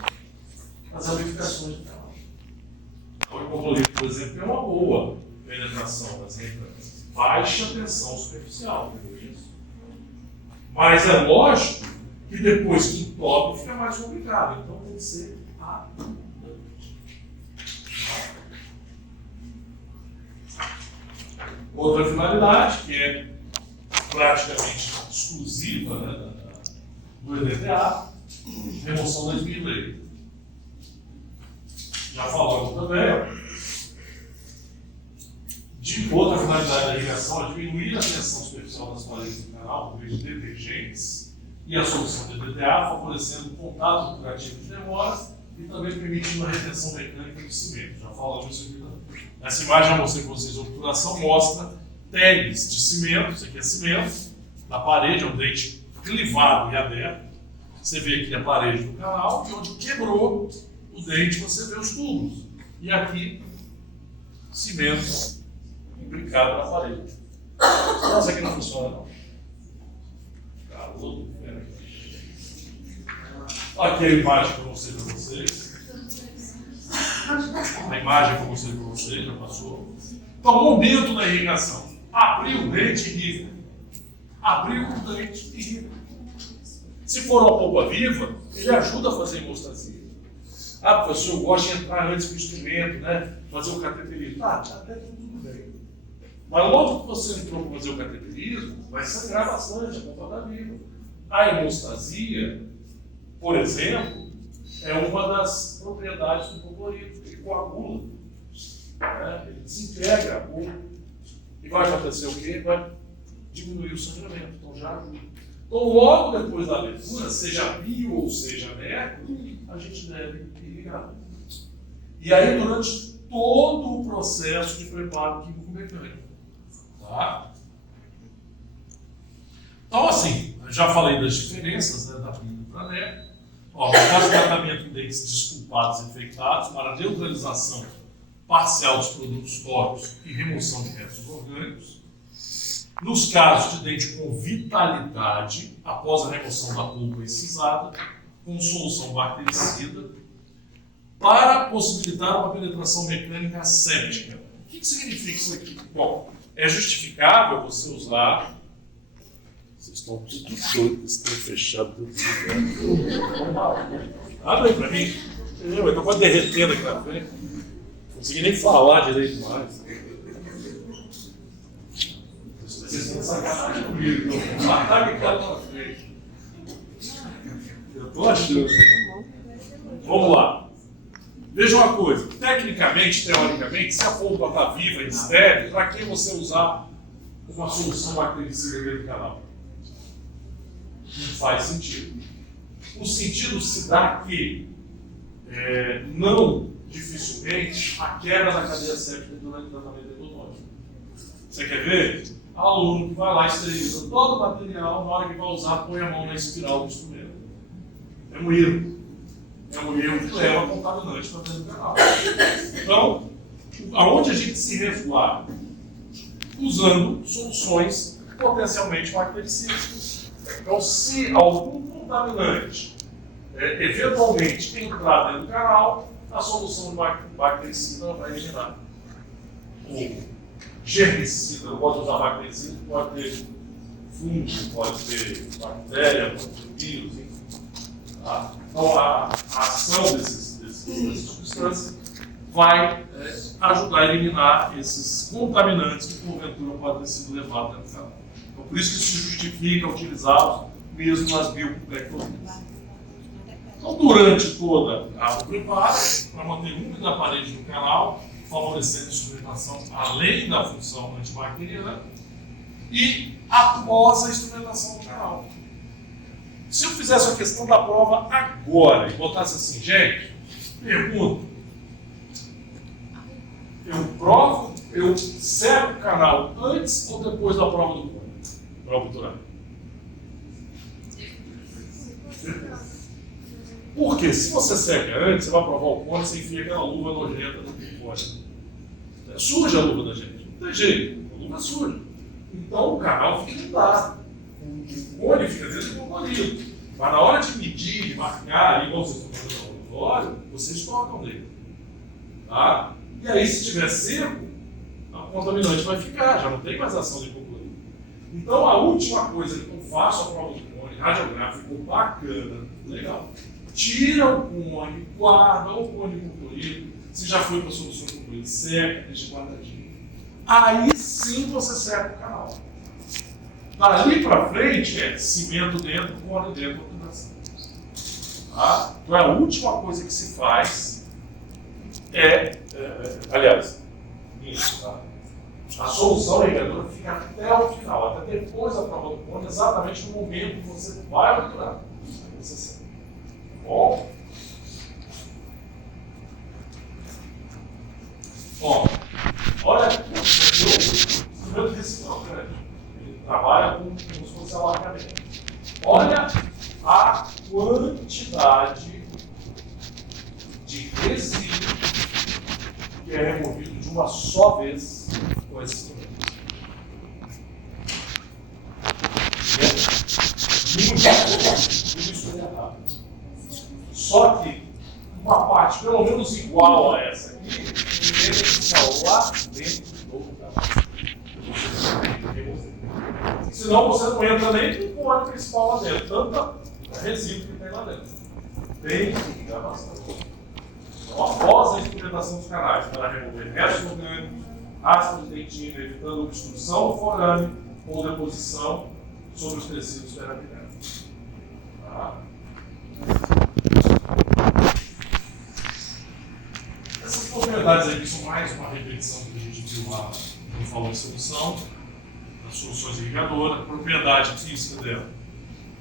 as ramificações do canal. Então, o hipoclorito, por exemplo, tem uma boa penetração das reentrâncias, baixa tensão superficial, entendeu isso? Mas é lógico que depois que entope fica mais complicado, então tem que ser abundante. Outra finalidade, que é praticamente exclusiva, né, do EDTA, remoção da esmirleira. Já falamos também. De outra finalidade da irrigação é diminuir a tensão superficial das paredes do canal por meio de detergentes e a solução do EDTA, favorecendo o contato curativo de demoras e também permitindo a retenção mecânica do cimento. Já falamos isso aqui também. Nessa imagem eu mostrei para vocês a obturação, mostra tags de cimento, isso aqui é cimento, na parede, é um dente clivado e aberto. Você vê aqui a parede do canal, e onde quebrou o dente você vê os tubos. E aqui, cimento imbricado na parede. Não, isso aqui não funciona, não. Caludo, aqui a imagem que eu mostrei para vocês. A imagem que eu mostrei para vocês, já passou. Então, momento da irrigação. Abriu o dente e irriga. abrir o dente e rir. Se for uma polpa viva, ele ajuda a fazer hemostasia. Ah, professor, eu gosto de entrar antes do instrumento, né? Fazer o cateterismo. Ah, até tudo bem. Mas logo que você entrou para fazer o cateterismo, vai sangrar bastante, a polpa está viva. A hemostasia, por exemplo, é uma das propriedades do hipoclorito. Ele coagula, né? Ele desintegra a polpa. E vai acontecer o quê? Vai diminuir o sangramento. Então já ajuda. Então, logo depois da leitura, seja bio ou seja neco, a gente deve irrigar. E aí, durante todo o processo de preparo químico-mecânico. Tá? Então, assim, já falei das diferenças, né, da bio para neco. No caso de tratamento de dentes desculpados e infectados, para neutralização parcial dos produtos tóxicos e remoção de restos orgânicos. Nos casos de dente com vitalidade, após a remoção da polpa incisada, com solução bactericida, para possibilitar uma penetração mecânica asséptica. O que significa isso aqui? Bom, é justificável você usar. Vocês estão tudo doidos, estão fechados dentro do lugar. Abre aí para mim. Eu estou quase derretendo aqui na frente. Não consegui nem falar direito mais. Vocês estão de sacanagem comigo, então. Matar que cara na frente. Eu estou achando. Vamos lá. Veja uma coisa. Tecnicamente, teoricamente, se a polpa está viva e estéril, para que você usar uma solução bactericida dentro do canal? Não faz sentido. O sentido se dá que não dificilmente a quebra da cadeia séptica durante o tratamento endodôntico. Você quer ver? Aluno que vai lá, esteriliza todo o material, na hora que vai usar, põe a mão na espiral do instrumento. É um erro. É um erro que leva contaminante para dentro do canal. Então, aonde a gente se resguarda? Usando soluções potencialmente bactericidas. Então, se algum contaminante eventualmente entrar dentro do canal, a solução bactericida vai eliminar. O germicida, não pode usar bactericida, pode ter fungo, pode ter bactéria, pode ter vírus, enfim. Tá? Então, a ação dessas substâncias vai ajudar a eliminar esses contaminantes que, porventura, podem ter sido levados dentro do canal. Então, por isso que se justifica utilizá-los mesmo nas biopectorinas. Então, durante toda o preparo, para manter úmida a parede do canal, favorecendo a instrumentação além da função antibacteriana, e após a instrumentação do canal. Se eu fizesse a questão da prova agora e botasse assim, gente, pergunta, eu seco o canal antes ou depois da prova do cone? Prova cultural. Porque se você seca antes, você vai provar o cone, você enfia aquela luva nojenta no cone. Suja a luva da gente, não tem jeito, a luva é suja. Então o canal fica inundado. O cone fica dentro do colorido. Mas na hora de medir, de marcar, igual vocês estão fazendo no laboratório, vocês tocam nele. Tá? E aí, se estiver seco, a contaminante vai ficar, já não tem mais ação de hipoclorito. Então, a última coisa que eu faço a prova do cone, radiográfico, bacana, legal. Tira o cone, guarda o cone hipoclorito. Se já foi para a solução de hipoclorito, seca, deixa guardadinho. Aí sim você seca o canal. Dali para frente é cimento dentro, cone dentro, obturação. Tá? Então a última coisa que se faz aliás, isso, tá? A solução irrigadora fica até o final, até depois da prova do cone, exatamente no momento que você vai obturar. Tá bom? Bom, olha aqui, o instrumento reciclante. Ele trabalha como se fosse alargamento. Olha a quantidade de resíduo que é removido de uma só vez com esse instrumento. Isso é rápido. Só que uma parte pelo menos igual a essa aqui, ele está lá dentro do lugar. Senão você não entra nem com o óleo principal lá dentro, tanta resíduo que tem lá dentro. Tem que ligar bastante. Então, após a instrumentação dos canais, para remover restos orgânicos, ácido de dentina, evitando obstrução do forame ou deposição sobre os tecidos peramidares. Tá? Essas propriedades aqui são mais uma repetição que a gente viu lá no falou em solução, nas soluções irrigadoras. A propriedade física dela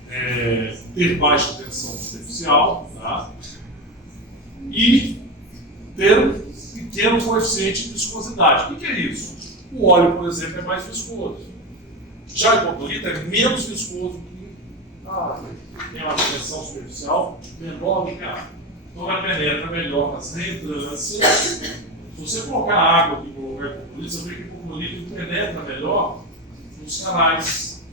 é ter baixa tensão superficial, tá? E ter um pequeno coeficiente de viscosidade. O que é isso? O óleo, por exemplo, é mais viscoso. Já a hipoclorita é menos viscoso que a água. Tem uma tensão superficial menor do que a água. Então ela penetra melhor nas reentrâncias. Se você colocar água aqui e colocar hipoclorita, você vê que a hipoclorita penetra melhor nos canais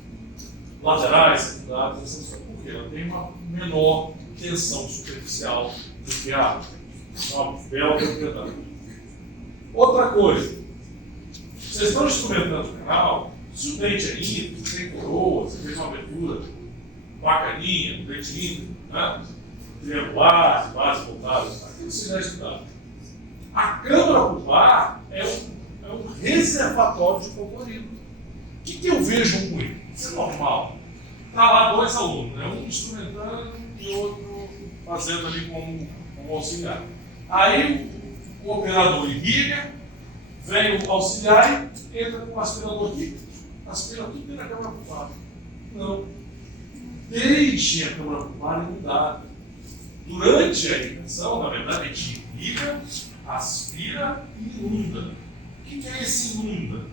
laterais, secundários. Por quê? Ela tem uma menor tensão superficial do que a água. Uma bela propriedade. Outra coisa, vocês estão instrumentando o canal, se o dente é íntegro, tem coroa, você fez uma abertura bacaninha, um dente íntegro, né? Tem base voltada, aquilo você já estudado. A câmara pulpar é um reservatório de hipoclorito. O que eu vejo com ele? Isso é normal. Está lá dois alunos, né? Um instrumentando e outro fazendo ali como auxiliar. Aí o operador irriga, vem o auxiliar e entra com o aspirador aqui, aspira tudo dentro da câmara pulpar. Não. Deixe a câmara pulpar inundada. Durante a irrigação, na verdade, a gente irriga, aspira e inunda. O que é esse inunda?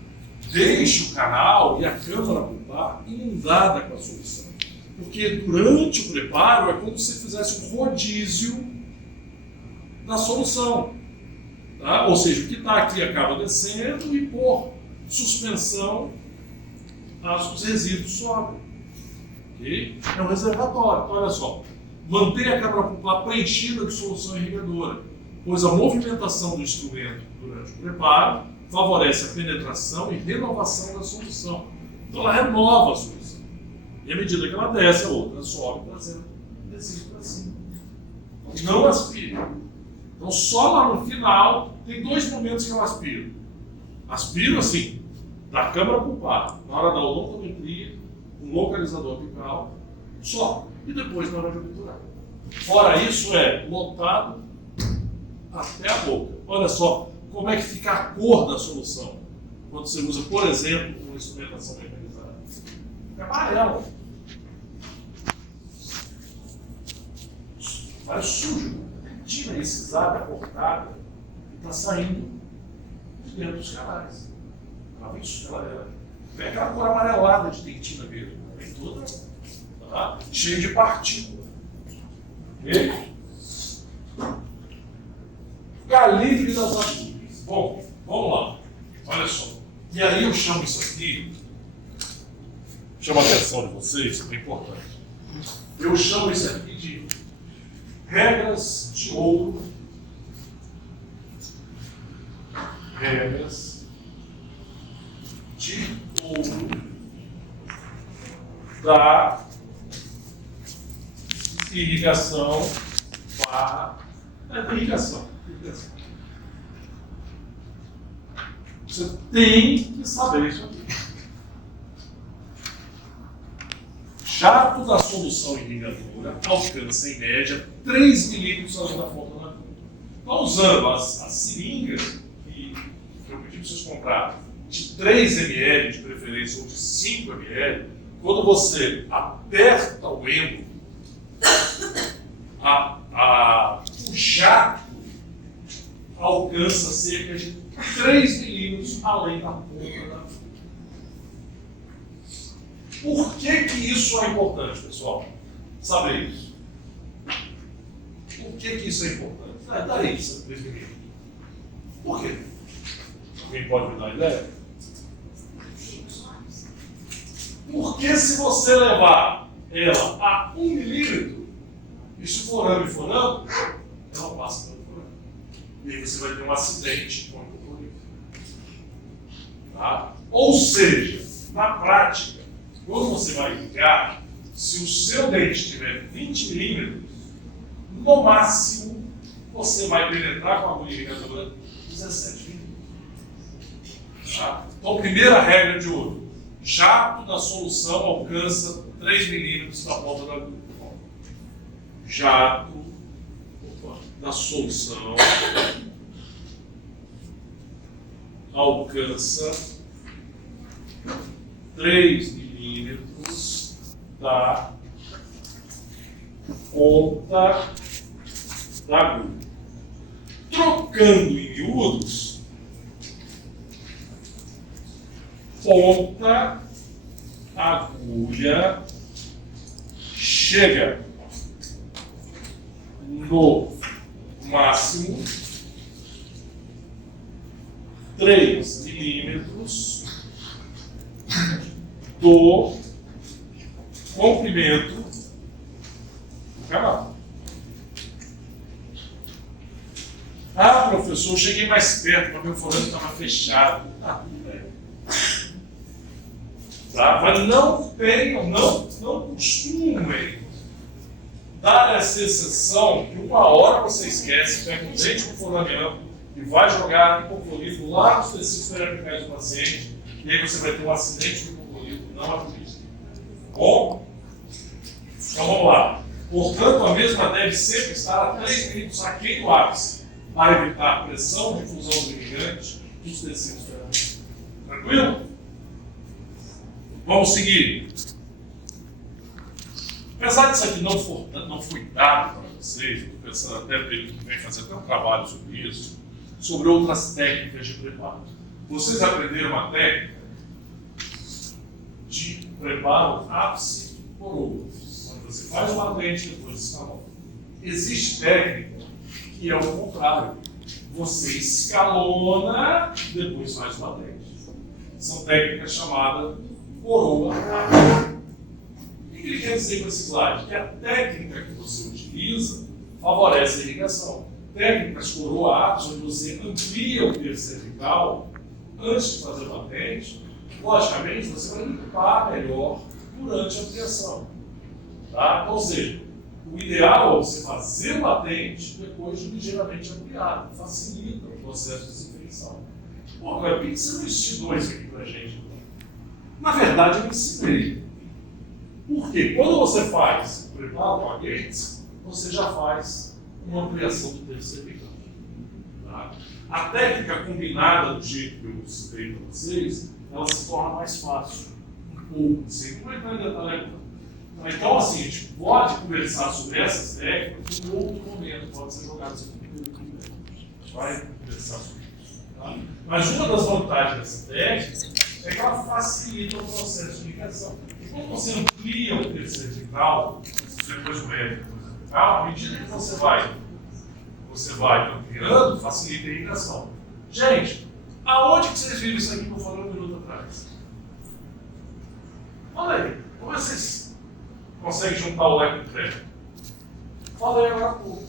Deixe o canal e a câmara pulpar inundada com a solução. Porque durante o preparo é como se fizesse um rodízio da solução. Tá? Ou seja, o que está aqui acaba descendo e por suspensão os resíduos sobem. Okay? É um reservatório. Então, olha só. Mantenha a câmara pulpar preenchida de solução irrigadora, pois a movimentação do instrumento durante o preparo favorece a penetração e renovação da solução. Então ela renova a solução. E à medida que ela desce, a outra sobe, trazendo resíduo para cima. Não aspire. Então só lá no final tem dois momentos que eu aspiro. Aspiro assim, da câmara pulpar, na hora da odontometria, um localizador apical, só. E depois na hora de obturar. Fora isso, é lotado até a boca. Olha só como é que fica a cor da solução quando você usa, por exemplo, uma instrumentação mecanizada. Fica amarelo. Vai sujo. Tira esse água cortada e está saindo de dentro dos canais. Ela vem ela vem aquela cor amarelada de dentina mesmo. Vem toda. Tá? Cheio de partícula. Ok? Calibre das agulhas. Bom, vamos lá. Olha só. E aí eu chamo isso aqui, chamo a atenção de vocês, que é importante. Eu chamo isso aqui de regras de ouro. Regras de ouro da irrigação barra irrigação. Você tem que saber isso aqui. Jato da solução irrigadora alcança em média 3 milímetros além da ponta da agulha. Então, usando as seringas que eu pedi para vocês comprarem, de 3 ml de preferência ou de 5 ml, quando você aperta o êmbolo, o jato alcança cerca de 3 milímetros além da ponta da agulha. Por que isso é importante, pessoal? Saber isso. Por que isso é importante? Daí, 3 milímetros. Por quê? Alguém pode me dar ideia? Porque se você levar ela a 1 milímetro, e se forando e forando, ela passa pelo forando. E aí você vai ter um acidente com a hipoclorita. Tá? Ou seja, Na prática, quando você vai ligar, se o seu dente tiver 20 milímetros, no máximo, você vai penetrar com a agulha irrigadora 17 milímetros. Tá? Então, primeira regra de ouro: jato da solução alcança 3 milímetros da ponta da agulha. Jato da solução alcança 3 milímetros da ponta da agulha. Trocando em miúdos, ponta, agulha, chega no máximo 3 milímetros do comprimento do canal. Ah, professor, eu cheguei mais perto, porque meu forando estava fechado. Ah, tudo bem. Tá? Mas não costumem dar essa exceção que uma hora você esquece, pega um dente com foramiano e vai jogar hipoclorito lá nos tecidos periapicais do paciente, e aí você vai ter um acidente com hipoclorito, não acredito. Bom? Então vamos lá. Portanto, a mesma deve sempre estar a 3 milímetros aquém do ápice, para evitar a pressão de fusão do irrigante dos tecidos periapicais. Tranquilo? Vamos seguir. Apesar disso aqui não foi dado para vocês, estou pensando até no período que vem fazer até um trabalho sobre isso, sobre outras técnicas de preparo. Vocês aprenderam uma técnica de preparo ápice coroa, quando você faz uma dente depois de escalão. Existe técnica que é o contrário. Você escalona, depois faz uma dente. São técnicas chamadas coroa ápice. O que ele quer dizer com esse slide? Que a técnica que você utiliza favorece a irrigação. Técnicas coroa ápice, onde você amplia o terço cervical antes de fazer uma dente, logicamente você vai limpar melhor durante a ampliação. Tá? Ou seja, o ideal é você fazer uma dente depois de ligeiramente ampliado. Facilita o processo de desinfecção. Pô, por que você não ensinou isso aqui pra gente? Na verdade, eu ensinei. Por quê? Quando você faz o preparo com a Gates, você já faz uma ampliação do terço cervical. Tá? A técnica combinada do jeito que eu citei para vocês, ela se torna mais fácil. Um pouco, sem entrar em detalhe. Então, assim, a gente pode conversar sobre essas técnicas em outro momento, pode ser jogado assim no período. A gente vai conversar sobre isso. Tá? Mas uma das vantagens dessa técnica é que ela facilita o processo de irrigação. E quando você amplia o terço cervical, depois o médio, depois o cervical, à medida que você vai ampliando, facilita a irrigação. Gente, aonde que vocês viram isso aqui que eu falei um minuto atrás? Fala aí, como vocês conseguem juntar o leque do treco? Fala aí agora há pouco.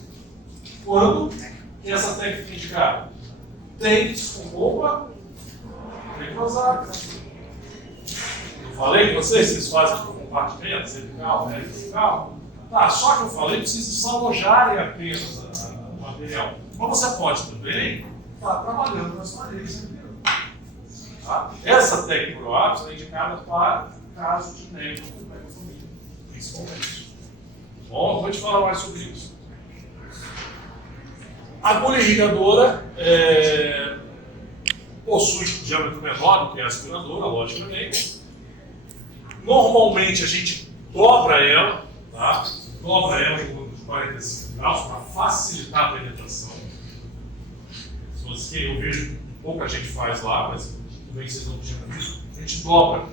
Quando que essa técnica indicada? Dentes com roupa necrosada. Eu falei com vocês fazem por compartimento, cervical, cervical. Tá, só que eu falei, precisa desalojarem apenas o material. Mas você pode também estar trabalhando nas paredes anteriores. Tá? Essa técnica pro ápice é indicada para caso de névoa com família, principalmente. Bom, vou te falar mais sobre isso. A agulha irrigadora possui diâmetro menor do que a aspiradora, logicamente. Normalmente a gente dobra ela, tá? Dobra ela em torno de 45 graus para facilitar a penetração. Se eu vejo pouca gente faz lá, mas também vocês não tinham visto, a gente dobra.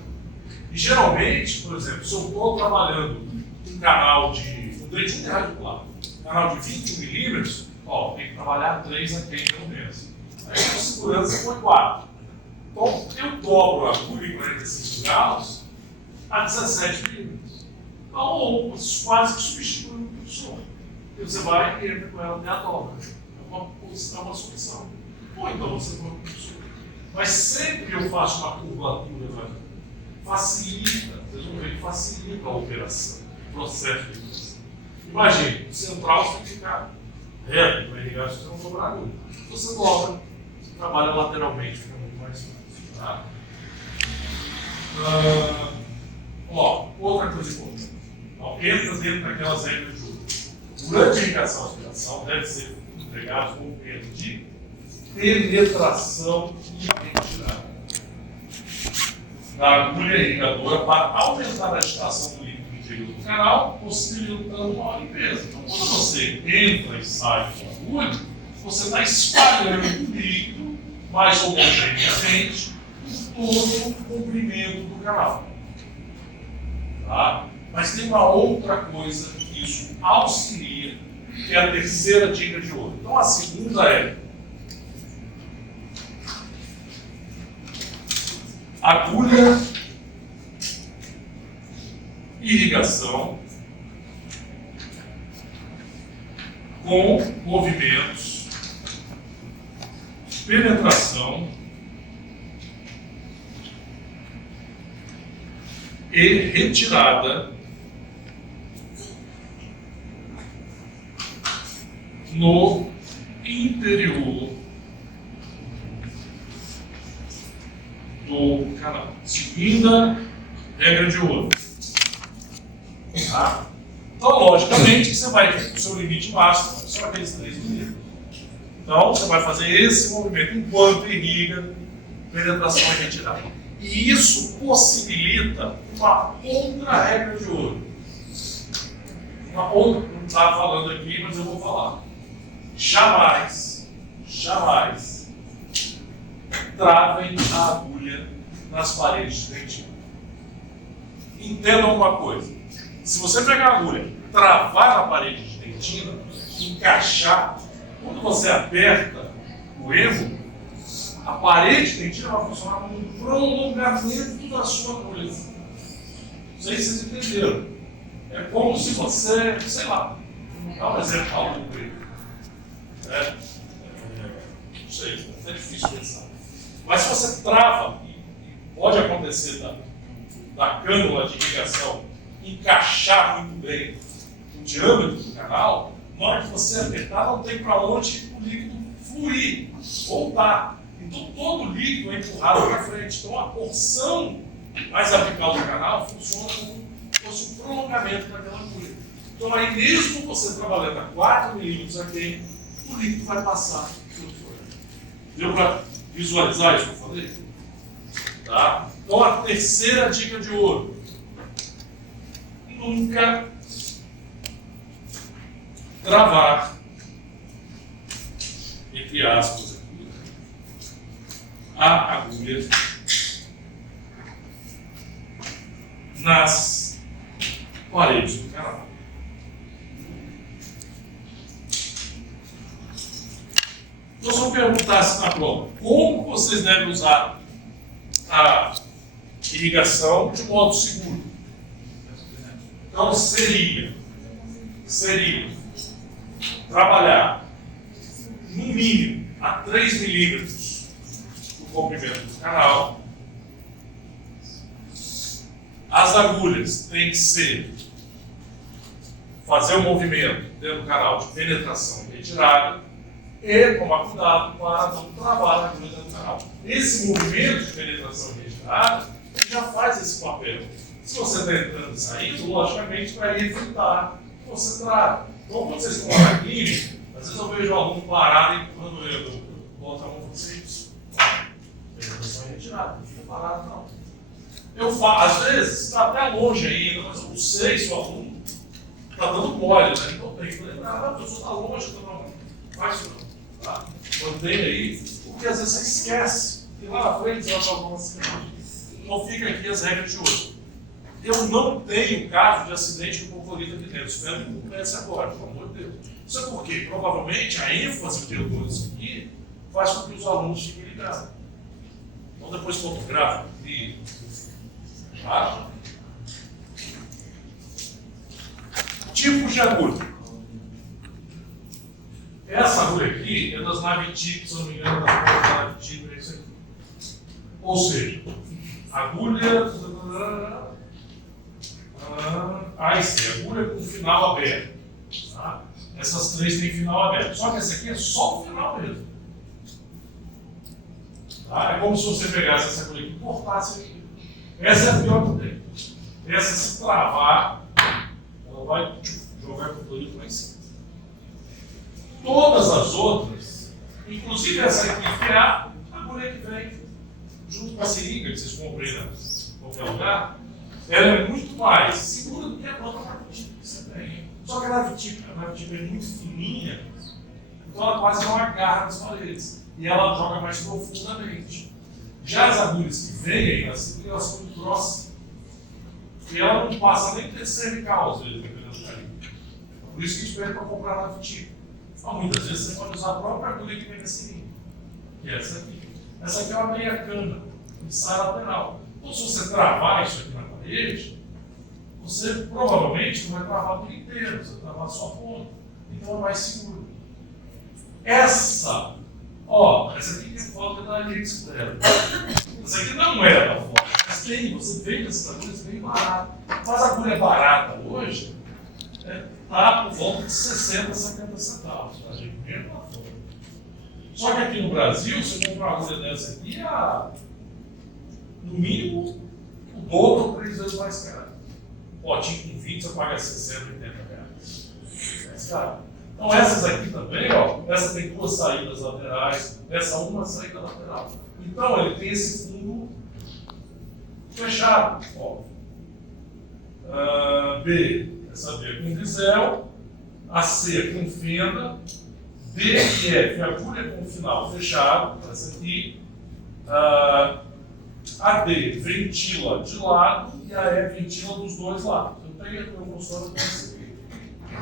E geralmente, por exemplo, se eu estou trabalhando um canal de um dente interradicular, canal de 21 milímetros, tem que trabalhar 3 aqui pelo menos. Aí a segurança foi 4. Então eu dobro a agulha em 45 graus a 17 milímetros. Então quase que substitui o impulsor. E você vai e entra com ela até a dobra. É uma solução. Ou então você põe o impulsor. Mas sempre eu faço uma curvatura facilita, vocês vão ver que facilita a operação, o processo de irrigação. Imagine, o central você tem que ficar reto para irrigar, se você não dobrar a agulha. Se você dobra, você trabalha lateralmente, fica muito mais fácil. Tá? Outra coisa importante. Entra dentro daquelas regras de ouro. Durante a irrigação e aspiração, deve ser empregado um movimento de penetração e retirada da agulha irrigadora para aumentar a agitação do líquido no interior do canal, possibilitando uma limpeza. Então, quando você entra e sai com a agulha, você está espalhando o líquido mais homogeneamente por todo o comprimento do canal. Tá? Mas tem uma outra coisa que isso auxilia, que é a terceira dica de ouro. Então, a segunda é agulha, irrigação com movimentos, penetração e retirada no interior do canal. Segunda regra de ouro. Tá? Então, logicamente, você vai ter o seu limite máximo, só aqueles 3 milímetros. Então, você vai fazer esse movimento enquanto irriga, penetração e retirada. E isso possibilita uma outra regra de ouro. Uma outra, não estava falando aqui, mas eu vou falar. Jamais travem a agulha nas paredes de dentina. Entendam uma coisa. Se você pegar a agulha, travar na parede de dentina, encaixar, quando você aperta o emo, a parede de dentina vai funcionar como um prolongamento da sua agulha. Não sei se vocês entenderam. É como se você, sei lá, dá um exemplo maluco aí. Não sei, é até difícil pensar. Mas se você trava, e pode acontecer da cânula de irrigação encaixar muito bem o diâmetro do canal, na hora que você apertar, não tem para onde o líquido fluir, voltar. Então todo o líquido é empurrado para frente. Então a porção mais apical do canal funciona como se fosse um prolongamento daquela agulha. Então aí mesmo você trabalhando a 4 milímetros aqui, o líquido vai passar. Deu para visualizar isso que eu falei? Tá? Então a terceira dica de ouro. Nunca travar, entre aspas, a agulha nas paredes do canal. Então, se eu perguntasse na prova, como vocês devem usar a irrigação de modo seguro? Então, seria trabalhar no mínimo a 3 milímetros do comprimento do canal. As agulhas têm que fazer o movimento dentro do canal de penetração e retirada e tomar cuidado para não travar a agulha dentro do canal. Esse movimento de penetração e retirada já faz esse papel. Se você está entrando e saindo, logicamente vai evitar que você trave. Então, quando vocês estão na clínica, às vezes eu vejo o aluno parado empurrando eu boto a mão para vocês. Penetração e retirada, não fica parado não. Eu falo, às vezes, está até longe ainda, mas eu não sei se o aluno está dando mole, né? Então tem que lembrar, a pessoa está longe, não faz isso não. Tá? Mantém aí, porque às vezes você esquece. E lá na frente você vai falar uma seguinte. Então fica aqui as regras de ouro. Eu não tenho caso de acidente com concorrido aqui dentro. Espero que não comece agora, pelo amor de Deus. Isso é porque, provavelmente, a ênfase que eu dou nisso aqui faz com que os alunos fiquem ligados. Então, depois fotográfico e tá? Tipos de agulha. Essa agulha aqui é das Navitip, se eu não me engano, da Navitip, é isso aqui. Ou seja, agulha. Agulha com final aberto. Tá? Essas três têm final aberto. Só que essa aqui é só o final mesmo. Tá? É como se você pegasse essa agulha aqui e cortasse aqui. Essa é a pior que tem. Essa, se travar, ela vai jogar com o produto lá em cima. Todas as outras, inclusive essa aqui, que é a agulha que vem junto com a seringa que vocês comprem em qualquer lugar, ela é muito mais segura do que a própria navitipa que você tem. Só que a navitipa é muito fininha, então ela quase não agarra nas paredes. E ela joga mais profundamente. Já as agulhas que vêm aí na seringa, elas são muito grossas. E ela não passa nem de cervical, às vezes, dependendo do carinho. Por isso que a gente pede para comprar navitipa. Então, muitas vezes você pode usar a própria agulha que vem na seringa, que é essa aqui. Essa aqui é uma meia cana, que sai lateral. Então, se você travar isso aqui na parede, você provavelmente não vai travar o inteiro, você vai travar só a ponta. Então é mais seguro. Essa aqui tem foto da AliExpress. Essa aqui não é da foto, mas tem, você vende essas agulhas bem barato. Mas a agulha barata hoje está por volta de 60, 70 centavos. A gente vende na foto. Só que aqui no Brasil, você compra uma agulha dessa aqui no mínimo, o dobro ou 3 vezes mais caro. Potinho com 20, você paga 60, 80 reais. Mais caro. Então essas aqui também, essa tem 2 saídas laterais, essa uma saída lateral. Então ele tem esse fundo fechado. B, essa B com bisel, a C com fenda, D e F, agulha com final fechado, essa aqui. A D ventila de lado e a E ventila dos dois lados. Eu tenho a meu consultório com essa aqui.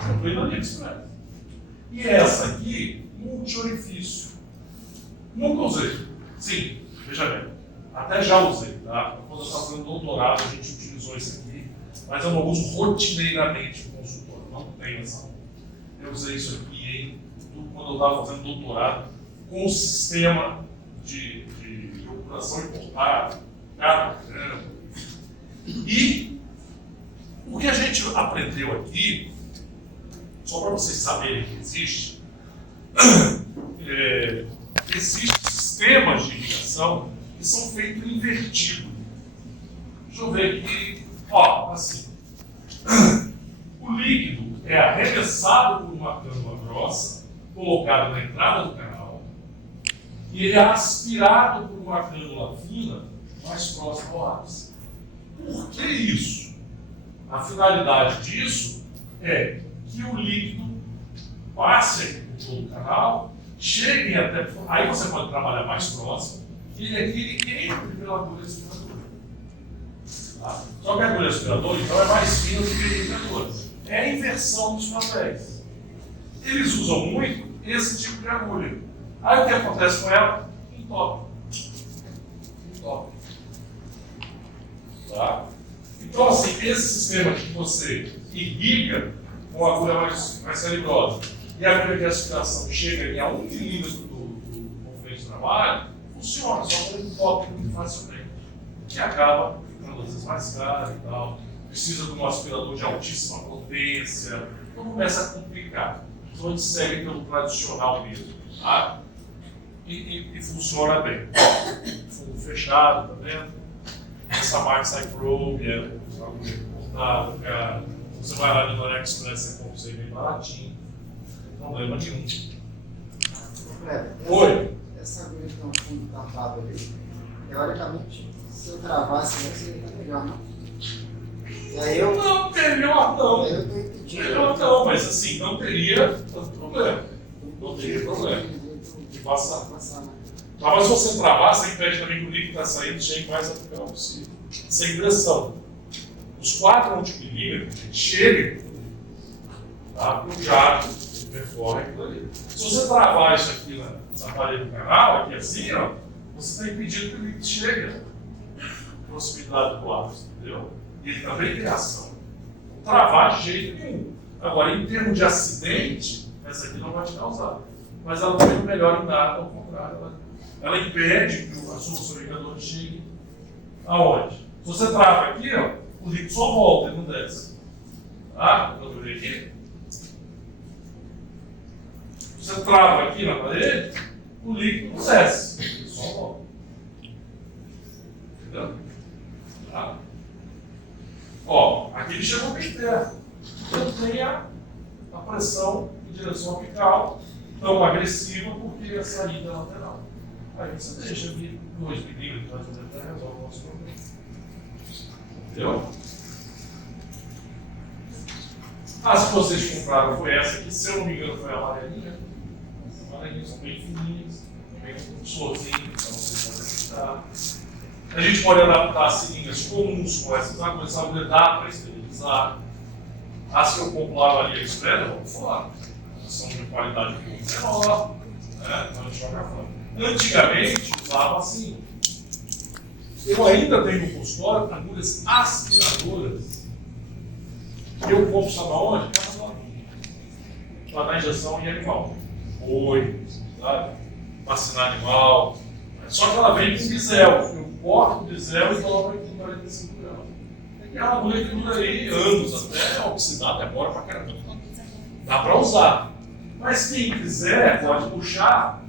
Eu tenho na AliExpress. E essa aqui, multi-orifício. Nunca usei. Sim, veja bem. Até já usei, tá? Quando eu estava fazendo doutorado, a gente utilizou isso aqui, mas eu não uso rotineiramente no consultório. Não tenho essa. Eu usei isso aqui quando eu estava fazendo doutorado com o sistema de procuração importada, cada grama. E o que a gente aprendeu aqui, só para vocês saberem que existe, existem sistemas de irrigação que são feitos invertido. Deixa eu ver aqui, assim. O líquido é arremessado por uma cânula grossa, colocado na entrada do canal, e ele é aspirado por uma cânula fina mais próxima ao ápice. Por que isso? A finalidade disso é que o líquido passe aqui por todo o canal, chegue até. Aí você pode trabalhar mais próximo, e ele aqui entra pela agulha aspiradora. Tá? Só que a agulha aspiradora então é mais fina do que a irrigadora. É a inversão dos papéis. Eles usam muito esse tipo de agulha. Aí o que acontece com ela? Entope. Tá? Então, assim, esse sistema que você irriga com a agulha mais calibrosa e a agulha de aspiração chega a 1 milímetro do movimento de trabalho, funciona, só que ele entope muito facilmente. Que acaba ficando às vezes mais caro e tal. Precisa de um aspirador de altíssima potência. Então começa a complicar. Então a gente segue pelo tradicional mesmo. Tá? E funciona bem. Fundo fechado, tá vendo? Essa marca Cyprobe é uma agulha importada, cara. Você vai lá no AliExpress, você compra isso aí bem baratinho. Não tem problema nenhum. Oi? Essa agulha que tem um fundo tapado ali, teoricamente, se eu travasse ela, seria melhor, não? E aí eu. Não, melhor não. Aí eu tô impedindo. Melhor não, mas assim, não teria tanto problema. Não teria problema de passar. Mas se você travar, você impede também que o líquido está saindo cheio mais apical possível. Sem pressão. Os 4 milímetros chegam, tá? O jato percorre aquilo ali. Se você travar isso aqui na parede do canal, aqui assim, você está impedindo que o líquido chegue proximidade do ápice, entendeu? E ele também tem ação. Travar de jeito nenhum. Agora, em termos de acidente, essa aqui não vai te causar. Mas ela não melhora em nada, ao contrário. Ela impede que a solução irrigadora chegue Aonde? Se você trava aqui, ó, o líquido só volta e não desce. Tá? Vou ver aqui. Se você trava aqui na parede, o líquido não desce, ele só volta. Entendeu? Tá? Ó, aqui ele chegou bem perto. Então tem a pressão em direção apical tão agressiva porque a saída é lateral. Aí você deixa ali 2 milímetros, mais ou menos, para resolver o nosso problema. Entendeu? As que vocês compraram foi essa aqui, se eu não me engano foi a amarelinha. As amarelinhas são bem fininhas, bem florzinhas, para vocês adaptar. A gente pode adaptar as seringas comuns com essas agulhas, essa agulha dá para esterilizar. As que eu compro lá na AliExpress, eu vou fora. São de qualidade muito menor, né? Então a gente joga fora. Antigamente usava assim. Eu ainda tenho no consultório agulhas aspiradoras. Que eu compro, sabe aonde? Para dar injeção em animal. Boi, sabe? Vacinar animal. Só que ela vem com bisel. Eu corto o bisel e coloco aqui em 45 gramas. E é uma agulha que dura aí anos, até oxidar, demora pra caramba. Dá para usar. Mas quem quiser pode puxar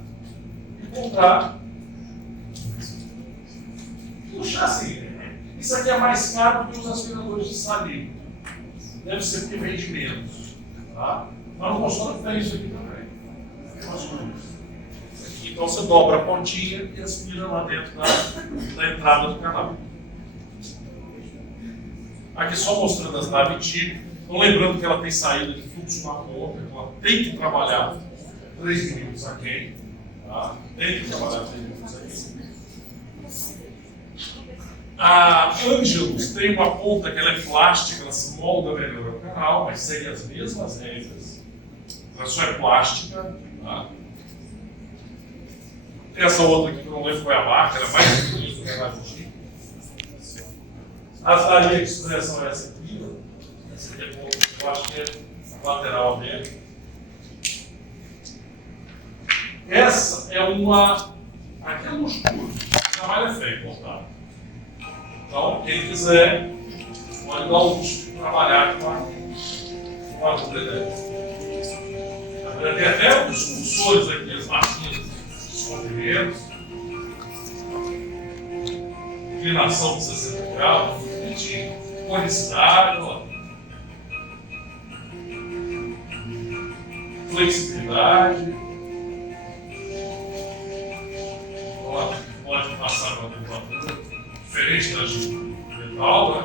e comprar. Puxar assim. Isso aqui é mais caro do que os aspiradores de saliva. Deve ser porque vende menos. Tá? Mas no consultório tem isso aqui também. Então você dobra a pontinha e aspira lá dentro da entrada do canal. Aqui só mostrando as naves tipo. Então lembrando que ela tem saída de fluxo na ponta, ela tem que trabalhar 3 milímetros aqui. Tá? Tem que trabalhar 3 milímetros aqui. A Angelus tem uma ponta que ela é plástica, ela se molda melhor ao canal, mas segue as mesmas regras. Ela só é plástica. Tá? Tem essa outra aqui que eu não lembro qual é a marca, ela é mais pequenininha do que a Naviti. As da AliExpress são essa aqui, ó. Essa aqui eu acho que é a lateral dele. Essa é uma. Aqui é luxo puro. O trabalho é feio, cortado. Então, quem quiser, pode dar o luxo de trabalhar com a agulha dela. Tem até os cursores aqui, as marquinhas, os comprimentos. Inclinação de 60 graus, bonitinho. Conicidade, ó. Flexibilidade. Ó, pode passar para o vapor. Diferente das de metal, né?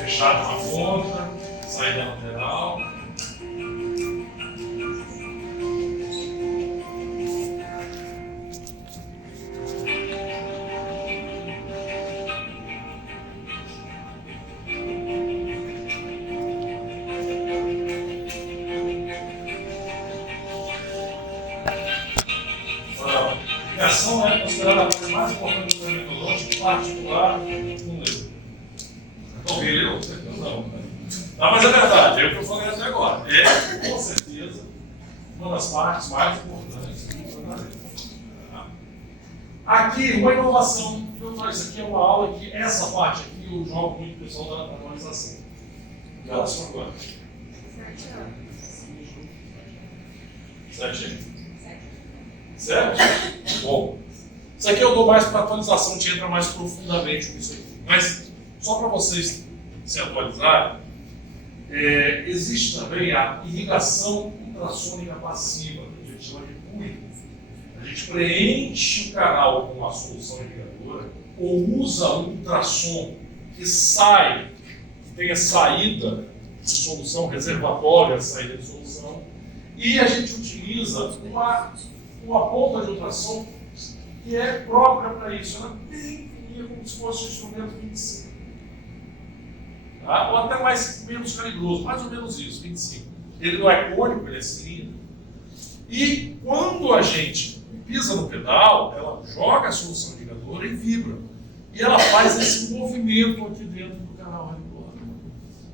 Fechado na ponta, saída lateral. A ligação é considerada a coisa mais importante do metodológico particular com ele. Então, ele não. Não, mas é verdade, é o que eu falei até agora. É, com certeza, uma das partes mais importantes do treinamento. Aqui, uma inovação. Isso aqui é uma aula que essa parte aqui eu jogo muito com o pessoal da atualização. Ela só agora. 7 anos. Certo? Bom, isso aqui eu dou mais para atualização, a gente entra mais profundamente nisso aqui. Mas, só para vocês se atualizarem, existe também a irrigação ultrassônica passiva, que a gente chama de PUI. A gente preenche o canal com uma solução irrigadora ou usa um ultrassom que sai, que tem a saída de solução, reservatório, a saída de solução, e a gente utiliza uma ponta de ultrassom que é própria para isso. Ela é bem fininha, como se fosse um instrumento 25. Tá? Ou até menos calibroso, mais ou menos isso, 25. Ele não é cônico, ele é cilíndrico. E quando a gente pisa no pedal, ela joga a solução irrigadora e vibra. E ela faz esse movimento aqui dentro do canal radicular.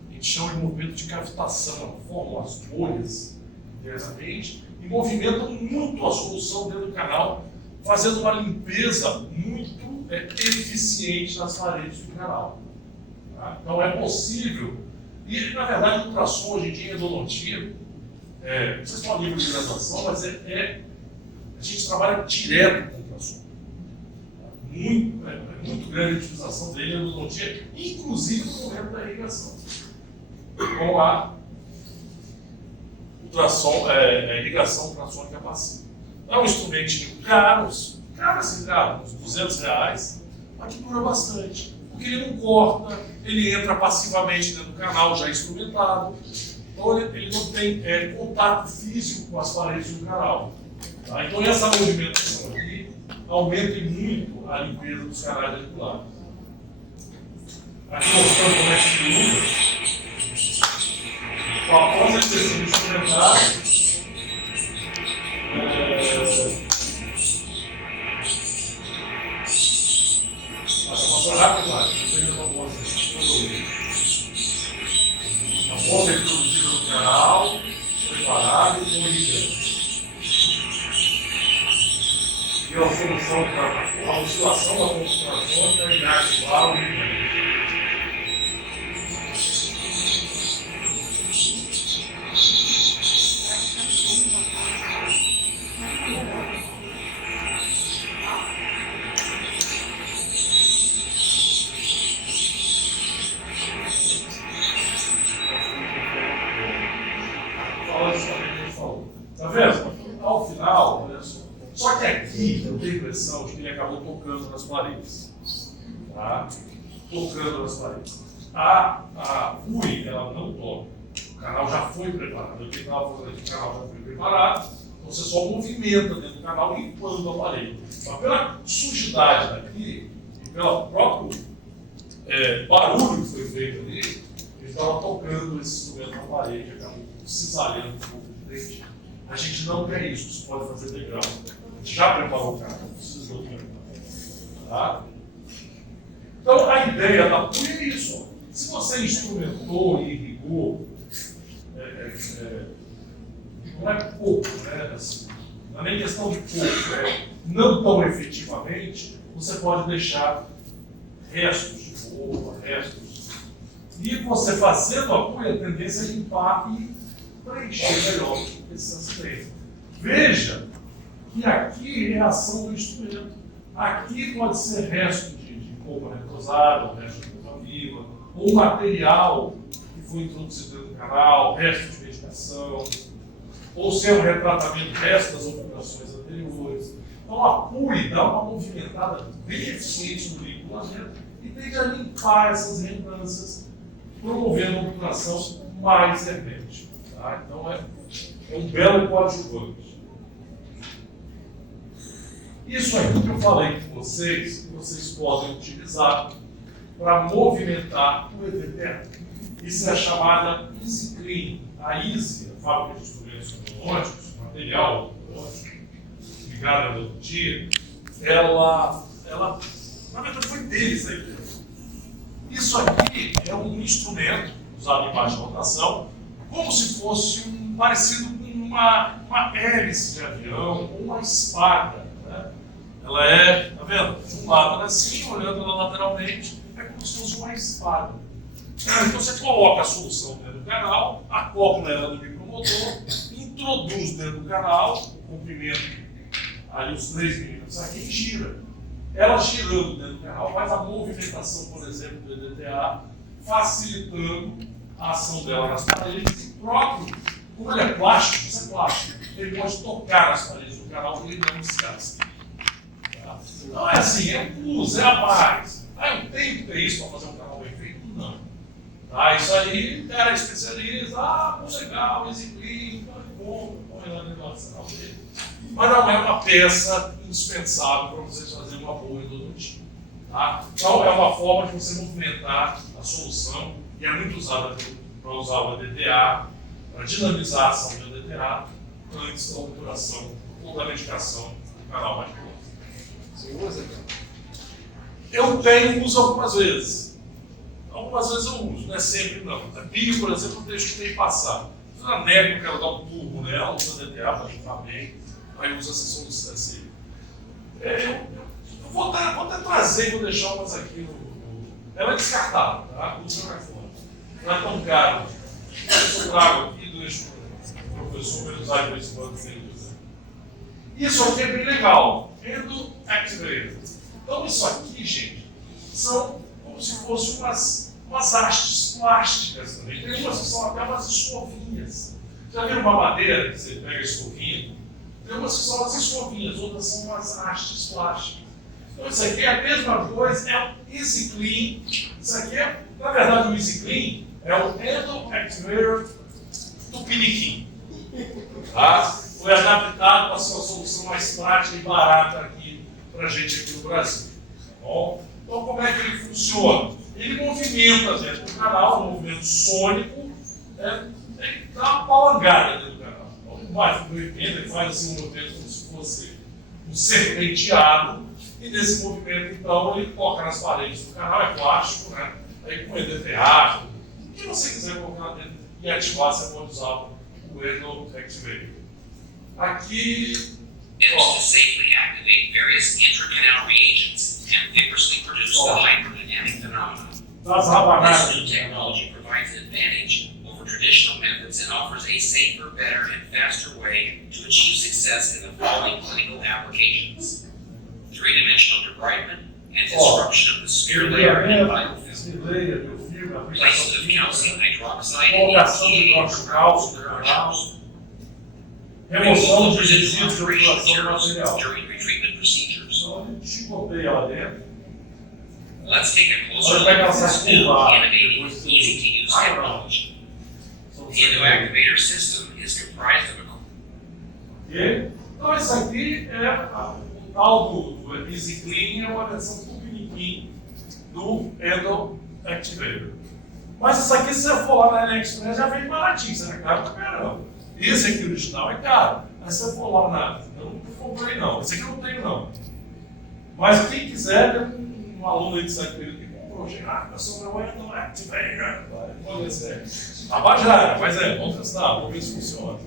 A gente chama de movimento de cavitação. Ela forma as bolhas internamente e movimentam muito a solução dentro do canal, fazendo uma limpeza muito eficiente nas paredes do canal. Tá? Então é possível, e na verdade o ultrassom hoje em dia em endodontia, vocês estão a nível de graduação, mas a gente trabalha direto com ultrassom. Muito grande a utilização dele em endodontia, inclusive no momento da irrigação. Com a ultrassom, irrigação ultrassônica passiva. É um instrumentinho caro, uns R$200, mas que dura bastante. Porque ele não corta, ele entra passivamente dentro do canal já instrumentado, então ele não tem contato físico com as paredes do canal. Tá? Então essa movimentação aqui aumenta muito a limpeza dos canais auriculares. Aqui mostrando como é que se usa. Após a expressão instrumentada, a bomba é introduzida no canal, preparada e corrigida. E a solução para a oscilação da concentração da inativar o Tá vendo? Ao final, olha só que aqui eu tenho a impressão de que ele acabou tocando nas paredes. Tá? Tocando nas paredes. A UI, ela não toca. O canal já foi preparado. Eu estava fazendo aqui, o canal já foi preparado. Então você só movimenta dentro do canal limpando a parede. Mas pela sujidade daqui e pelo próprio barulho que foi feito ali, ele estava tocando esse instrumento na parede e acabou cisalhando um pouco de dente. A gente não quer isso, você pode fazer degrau. A gente já preparou o canal, não precisa de outro canal. Tá? Então a ideia da PUI é isso. Ó. Se você instrumentou e irrigou, não é pouco, né? Assim, não é nem questão de pouco, não tão efetivamente, você pode deixar restos de roupa, restos. E você fazendo a PUI, a tendência é limpar e preencher melhor esse acidente. Veja que aqui é a ação do instrumento. Aqui pode ser resto de roupa retrosada, resto de roupa viva, ou material que foi introduzido dentro do canal, resto de medicação, ou se é um retratamento do resto das operações anteriores. Então a PUI dá uma movimentada bem eficiente no líquido lá dentro e tende a limpar essas reentrâncias, promovendo uma obturação mais hermética. Tá? Então é um belo coadjuvante. Isso aí que eu falei com vocês, que vocês podem utilizar para movimentar o EDTA. Isso é a chamada Easy Clean. A Easy, a fábrica de instrumentos odontológicos, material odontológico, ligado à odontia, ela, na verdade, foi deles a ideia. Isso aqui é um instrumento usado em baixa rotação, como se fosse parecido com uma hélice de avião ou uma espada. Né? Ela tá vendo? De um lado ela é assim, olhando ela lateralmente, é como se fosse uma espada. Então você coloca a solução dentro do canal, acopla ela no micromotor, introduz dentro do canal, o comprimento ali os 3 milímetros aqui e gira. Ela girando dentro do canal faz a movimentação, por exemplo, do EDTA, facilitando a ação dela nas paredes e próprio, como ele é plástico, isso é plástico, ele pode tocar nas paredes do canal e ele não desgasta. Tá? Não é assim, é um plus, é a mais. Eu tenho que ter isso para fazer um canal bem feito? Não. Tá? Isso aí, o cara especializa, pô, legal, exibir, então é bom, põe lá dentro do arsenal dele. Mas não é uma peça indispensável para vocês fazerem uma boa endodontia. Tá? Então é uma forma de você movimentar a solução e é muito usada para usar o EDTA, para dinamizar a ação do EDTA antes da obturação ou da medicação do canal radicular. Você usa, cara? Eu uso algumas vezes. Algumas vezes eu uso, não é sempre não. A Bio, por exemplo, eu deixo que tem que passar. Na neve, eu quero dar um turbo nela, usa o EDTA para limpar bem, aí usa essa solução, Eu vou até trazer, vou deixar umas aqui ela é descartável, tá? Tudo joga fora. Não é tão caro. Eu trago aqui, deixo o professor me usar de vez em quando sem usa. Isso aqui é bem legal. Endo Activator. Então isso aqui, gente, são como se fossem umas hastes plásticas também. Tem umas que são até umas escovinhas. Já viram uma madeira que você pega a escovinha? Tem umas que são as escovinhas, outras são umas hastes plásticas. Então isso aqui é a mesma coisa, é o Easy Clean. Isso aqui é, na verdade, o Easy Clean é o Endo Activator Tupiniquim. Tá? Foi adaptado para ser uma solução mais prática e barata aqui para a gente aqui no Brasil. Tá bom? Então como é que ele funciona? Ele movimenta dentro do canal, um movimento sônico, ele dá uma palangada dentro do canal. Então, ele faz assim um movimento como se fosse um serpenteado. E nesse movimento, então, ele toca nas paredes do canal, é plástico, né? Aí com EDTA, o que você quiser colocar lá dentro e ativar, você pode usar o Endo Activator. Aqui, To safely activate various intracanal reagents and vigorously produce the hydrodynamic phenomenon. das rabanadas. This new technology provides an advantage over traditional methods and offers a safer, better, and faster way to achieve success in the following clinical applications: three-dimensional debridement and disruption of the spear layer and biofilm, placement of calcium hydroxide and Colocação de EPA hidróxido cálcico no canal. Remoção removal de of resíduos de operation oxidação do materials material. during retreatment procedures. Então, ele chicoteia lá dentro. Let's take a closer Olha look como é que ela at sai this new, curvada. innovative, Depois do- easy-to-use technology. The Endoactivator system is comprised of a Ok? Então, isso aqui é o tal do Easy Clean, é uma versão tupiniquim do Endo Activator. Mas isso aqui, se você for lá na AliExpress, já vem baratinho, isso é caro pra caramba. Esse aqui original é caro. Mas se você for lá na. Eu não comprei, não. Esse aqui eu não tenho, não. Mas quem quiser, tem um aluno aí de São Pedro que comprou, chega, eu sou meu Endo Activator. Pode ver se é. Abajara, mas vamos testar, vamos ver se funciona.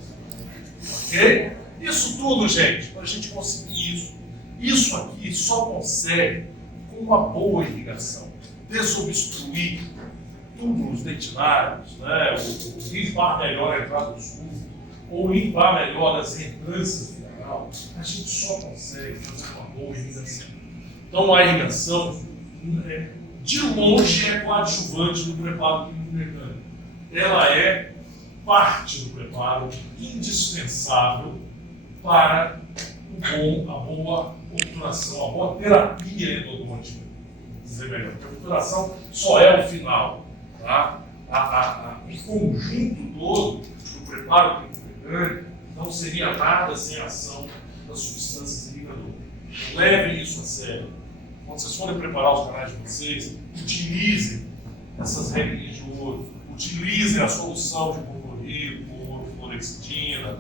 Ok? Isso tudo, gente, para a gente conseguir isso aqui só consegue com uma boa irrigação. Desobstruir túbulos dentinários, né? Ou limpar melhor a entrada do sul, ou limpar melhor as reentrâncias do canal. A gente só consegue fazer uma boa irrigação. Então a irrigação, de longe, é coadjuvante do preparo químico mecânico. Ela é parte do preparo indispensável para a boa obturação, a boa terapia endodôntica. Dizer melhor, porque a obturação só é o final. Tá? O conjunto todo do preparo químico-mecânico não seria nada sem a ação das substâncias irrigadoras. Levem isso a sério. Quando vocês forem preparar os canais de vocês, utilizem essas regrinhas de ouro, utilizem a solução de clorhidrato, fluorexidina,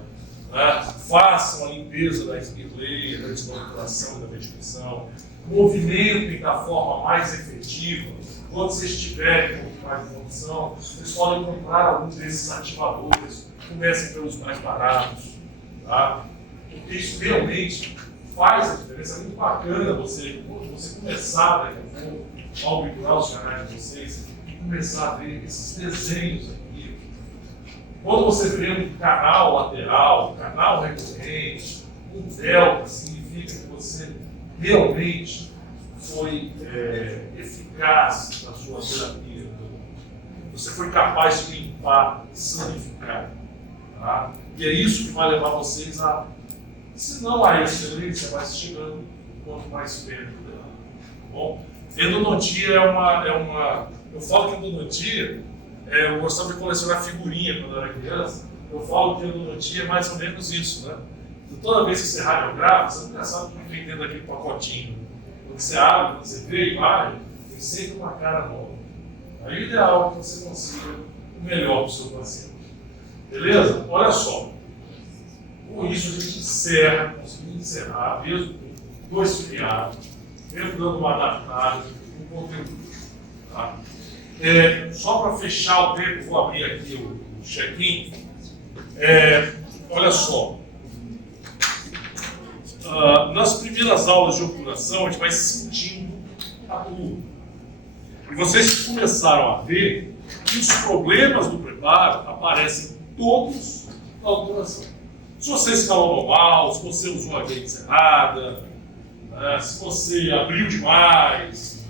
né? Façam a limpeza da espirleia, da desnaturação e da medicação, movimentem da forma mais efetiva. Quando vocês tiverem um pouco mais de condição, vocês podem comprar alguns desses ativadores, comecem pelos mais baratos, tá? Porque isso realmente faz a diferença. É muito bacana você começar daqui a pouco a obturar os canais de vocês e começar a ver esses desenhos aqui. Quando você vê um canal lateral, um canal recorrente, um delta, significa que você realmente foi eficaz na sua terapia. Você foi capaz de limpar, sanificar. Tá? E é isso que vai levar vocês a, se não a excelência, mas chegando quanto mais perto dela. Tá bom? Endodontia é uma. Eu falo que endodontia, eu gostava de colecionar figurinha quando eu era criança. Eu falo que endodontia é mais ou menos isso, né? Então, toda vez que você radiografa, você nunca sabe o que vem dentro daquele pacotinho. Quando você abre, quando você vê a imagem, tem sempre uma cara nova. Aí o ideal é que você consiga o melhor para o seu paciente. Beleza? Olha só. Com isso a gente encerra, conseguimos encerrar, mesmo com dois feriados, mesmo dando uma adaptada, com conteúdo. Tá? Só para fechar o tempo, vou abrir aqui o check-in. Olha só. nas primeiras aulas de obturação, a gente vai sentindo a curva. E vocês começaram a ver que os problemas do preparo aparecem todos na obturação. Se você escalou mal, se você usou a gate errada, né, se você abriu demais,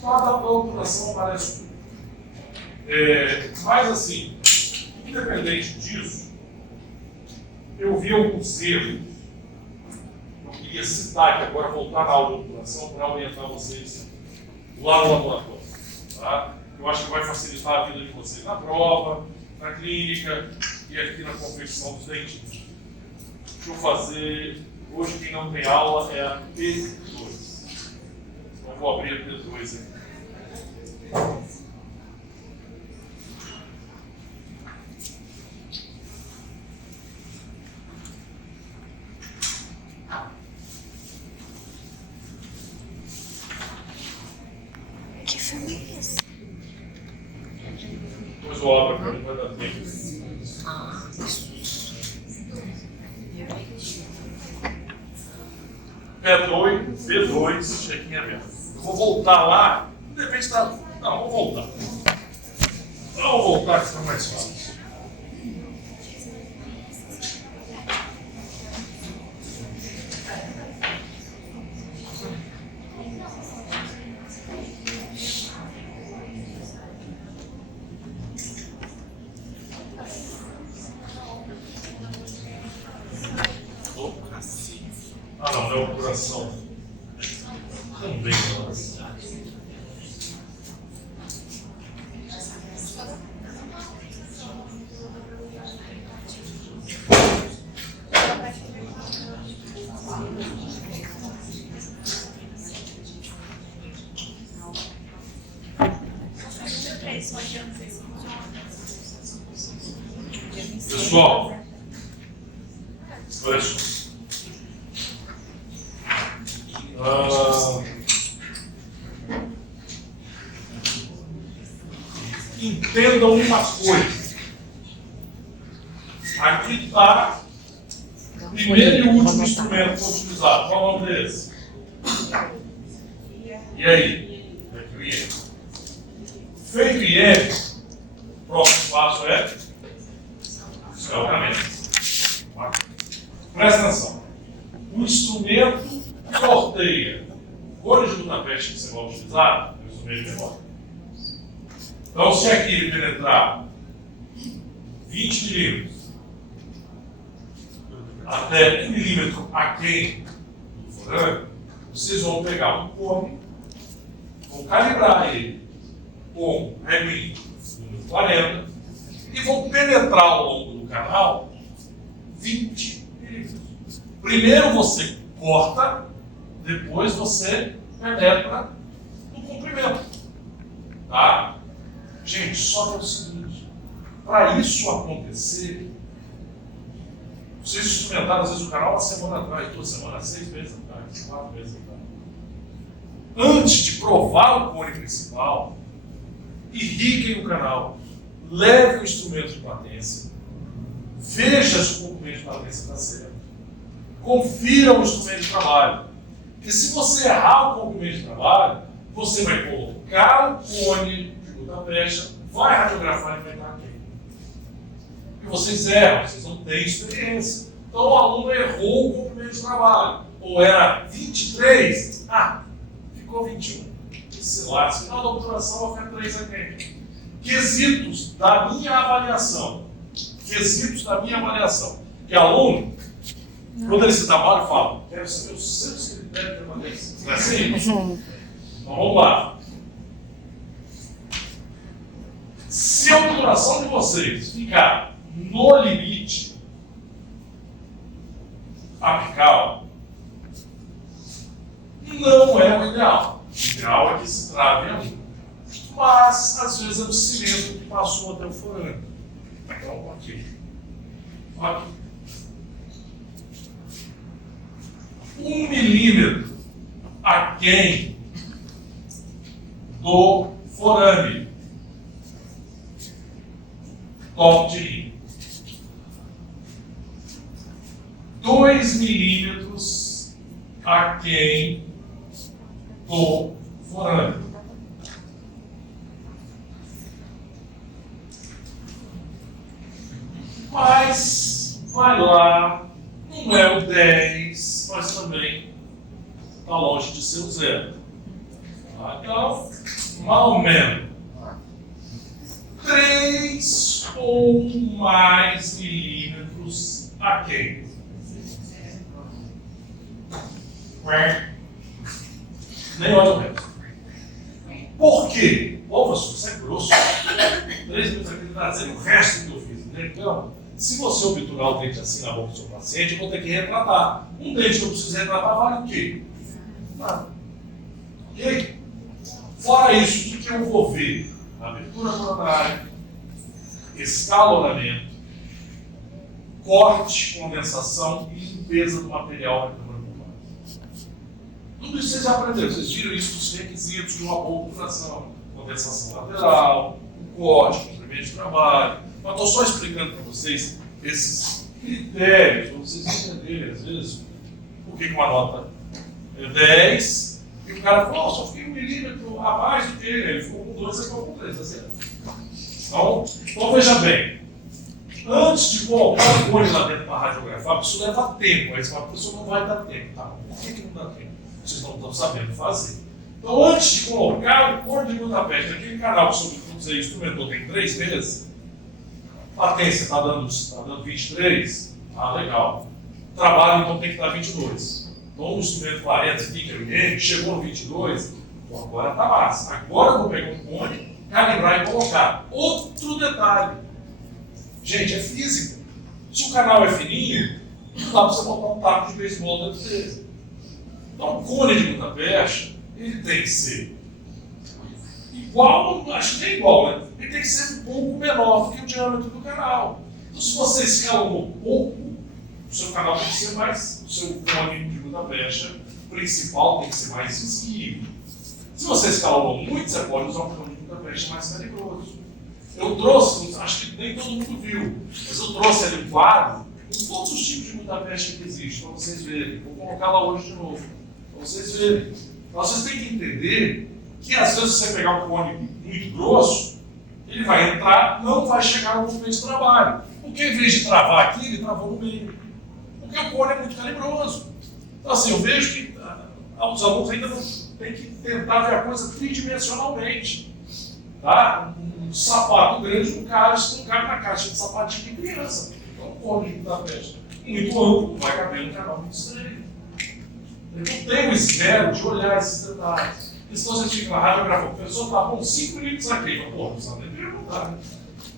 toda a obturação aparece tudo. Mas assim, independente disso, eu vi alguns erros. Eu queria citar aqui agora, voltar na aula de obturação para orientar vocês lá no laboratório. Tá? Eu acho que vai facilitar a vida de vocês na prova, na clínica e aqui na confecção dos dentistas. Deixa eu fazer. Hoje quem não tem aula é a P2. Então vou abrir a P2 aqui. Que filme é esse? Depois eu abro para mim, vai dar tempo. P2, chequinha mesmo. Eu vou voltar lá, de repente tá. Não, vou voltar. Vamos voltar que fica mais fácil. Ah, não, é o coração. Também não. Pessoal, olha só. Entendam uma coisa. Aqui está o primeiro e último instrumento que foi utilizado. Qual é o nome desse? E aí? Feito o IEM. Feito o IEM, o próximo passo é escalonamento. Presta atenção. O instrumento sorteia cores do tapete que você vai utilizar, eu sou meio de memória. Então, se aqui ele penetrar 20 milímetros até 1 milímetro aquém do forame, vocês vão pegar um cone, vão calibrar ele com reguinho número 40 e vão penetrar ao longo do canal 20 milímetros. Primeiro você corta, depois você penetra no comprimento. Tá? Gente, só que é o seguinte, para isso acontecer, vocês experimentaram às vezes o canal uma semana atrás, 2 semanas, 6 meses atrás, 4 meses atrás. Antes de provar o cone principal, irriguem o canal, leve o instrumento de patência, veja se o comprimento de patência está certo, confira o instrumento de trabalho. Porque se você errar o comprimento de trabalho, você vai colocar o cone da pecha, vai radiografar e vai estar aqui. E vocês erram, vocês não têm experiência. Então o aluno errou o comprimento de trabalho. Ou era 23, ficou 21. Sei lá, se final da obturação vai ficar 3 aqui. Quesitos da minha avaliação. Quesitos da minha avaliação. Que aluno, quando ele se trabalha, fala: quero saber os seus critérios de avaliação. Não é assim? Então vamos lá. Se a obturação de vocês ficar no limite apical, não é o ideal. O ideal é que se trave a língua. Mas, às vezes, é o cimento que passou até o forame. Então, aqui. Aqui. 1 milímetro aquém do forame. Top de linha. 2 milímetros aquém do forâneo. Mas vai lá, não é o 10, mas também está longe de ser o 0. Então, mais ou menos 3 ou mais milímetros aquém. Nem mais ou menos. Por quê? Ô, professor, isso é grosso. 3 milímetros aqui está dizendo o resto que eu fiz. Então, se você obturar o dente assim na boca do seu paciente, eu vou ter que retratar. Um dente que eu preciso retratar vale o quê? Nada. Ok? Fora isso, o que eu vou ver? Abertura coronária, escalonamento, corte, condensação e limpeza do material da câmara pulmonar. Tudo isso vocês já aprenderam. Vocês viram isso dos requisitos de uma boa obturação. Condensação lateral, corte, comprimento de trabalho. Mas estou só explicando para vocês esses critérios, para vocês entenderem, às vezes, por que uma nota é 10 e o cara falou, só fiquei 1 milímetro a mais do que ele ficou com 2, você ficou com 3, tá certo? Então veja bem, antes de colocar o cone lá dentro para radiografar, isso leva tempo, aí você fala, professor, não vai dar tempo, tá? Por que não dá tempo? Vocês não estão sabendo fazer. Então, antes de colocar o cone de Budapeste, aquele canal que você instrumentou tem 3 meses, patência está dando 23, legal. Trabalho então tem que dar 22. Então o instrumento 40 aqui, chegou no 22, bom, agora está massa. Agora eu vou pegar um cone, calibrar e colocar. Outro detalhe. Gente, é física. Se o canal é fininho, não dá para você botar um taco de beisebol dentro dele. Então o cone de Budapeste, ele tem que ser igual, acho que é igual, né? Ele tem que ser um pouco menor do que o diâmetro do canal. Então, se você escalou pouco, o seu canal tem que ser mais, o seu cone de Budapeste principal tem que ser mais esquivo. Se você escalou muito, você pode usar um cone de Budapeste mais calibroso. Eu trouxe, acho que nem todo mundo viu, mas eu trouxe ali um quadro com todos os tipos de Budapeste que existem, para vocês verem. Vou colocar lá hoje de novo, para vocês verem. Então, vocês têm que entender que às vezes você pegar um cone muito grosso, ele vai entrar, não vai chegar no movimento de trabalho. Porque em vez de travar aqui, ele travou no meio. Porque o cone é muito calibroso. Então assim, eu vejo que os alunos ainda não têm que tentar ver a coisa tridimensionalmente. Tá? Um sapato grande não cabe na caixa de sapatinho de criança. Então o cone de Budapeste muito amplo, vai caber no canal muito estreito. Eu não tenho esmero de olhar esses detalhes. Então você fica na radiografia, o professor está com 5 milímetros aqui. Pô, não precisa nem perguntar.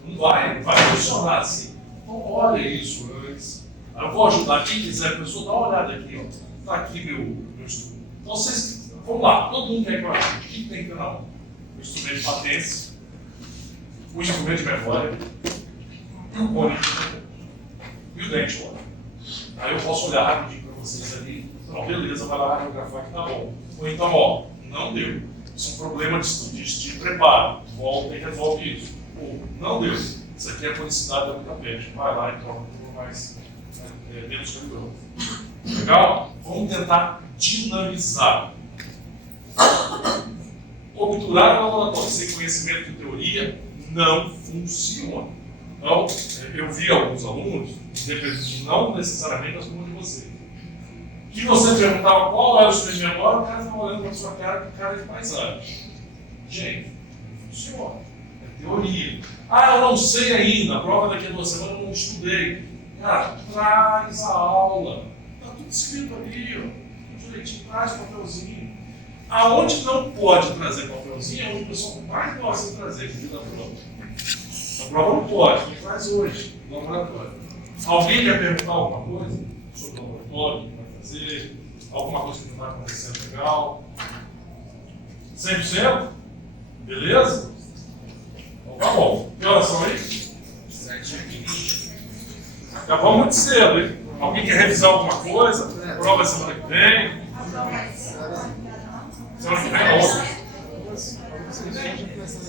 Não vai funcionar assim. Então olha isso antes. Eu vou ajudar quem quiser, professor, dá uma olhada aqui. Está aqui meu estudo. Então vocês, vamos lá, todo mundo quer que eu ajude. O que tem que ter na mão? O instrumento de patência, o instrumento de memória e o cone e o dente. Olha. Aí eu posso olhar rapidinho para vocês ali. Não, beleza, vai lá radiografar que tá bom. Ou então, ó, não deu. Isso é um problema de preparo. Volta e resolve isso. Ou não deu. Isso aqui é a conicidade da Budapeste. Vai lá e troca por mais menos calibroso. Legal? Vamos tentar dinamizar. Obturar no laboratório sem conhecimento de teoria não funciona. Então, eu vi alguns alunos, não necessariamente as como de vocês, que você perguntava qual era o instrumento de memória, o cara estava olhando para sua cara com cara de paisagem. Gente, não funciona. É teoria. Eu não sei ainda, a prova daqui a 2 semanas eu não estudei. Cara, traz a aula. Está tudo escrito ali, ó. Direitinho, traz o papelzinho. Aonde não pode trazer papelzinho é onde o pessoal mais gosta de trazer, que da prova. A prova não pode, quem faz hoje, no laboratório. Alguém quer perguntar alguma coisa sobre o laboratório? Fazer alguma coisa que não está acontecendo legal. 100%? Beleza? Então tá bom. Que horas são aí? 7h20. Acabamos muito cedo, hein? Alguém quer revisar alguma coisa? Prova semana que vem? Semana que vem é outra.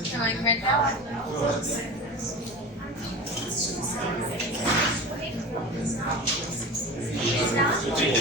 Semana que vem tá ótimo. Eu tenho que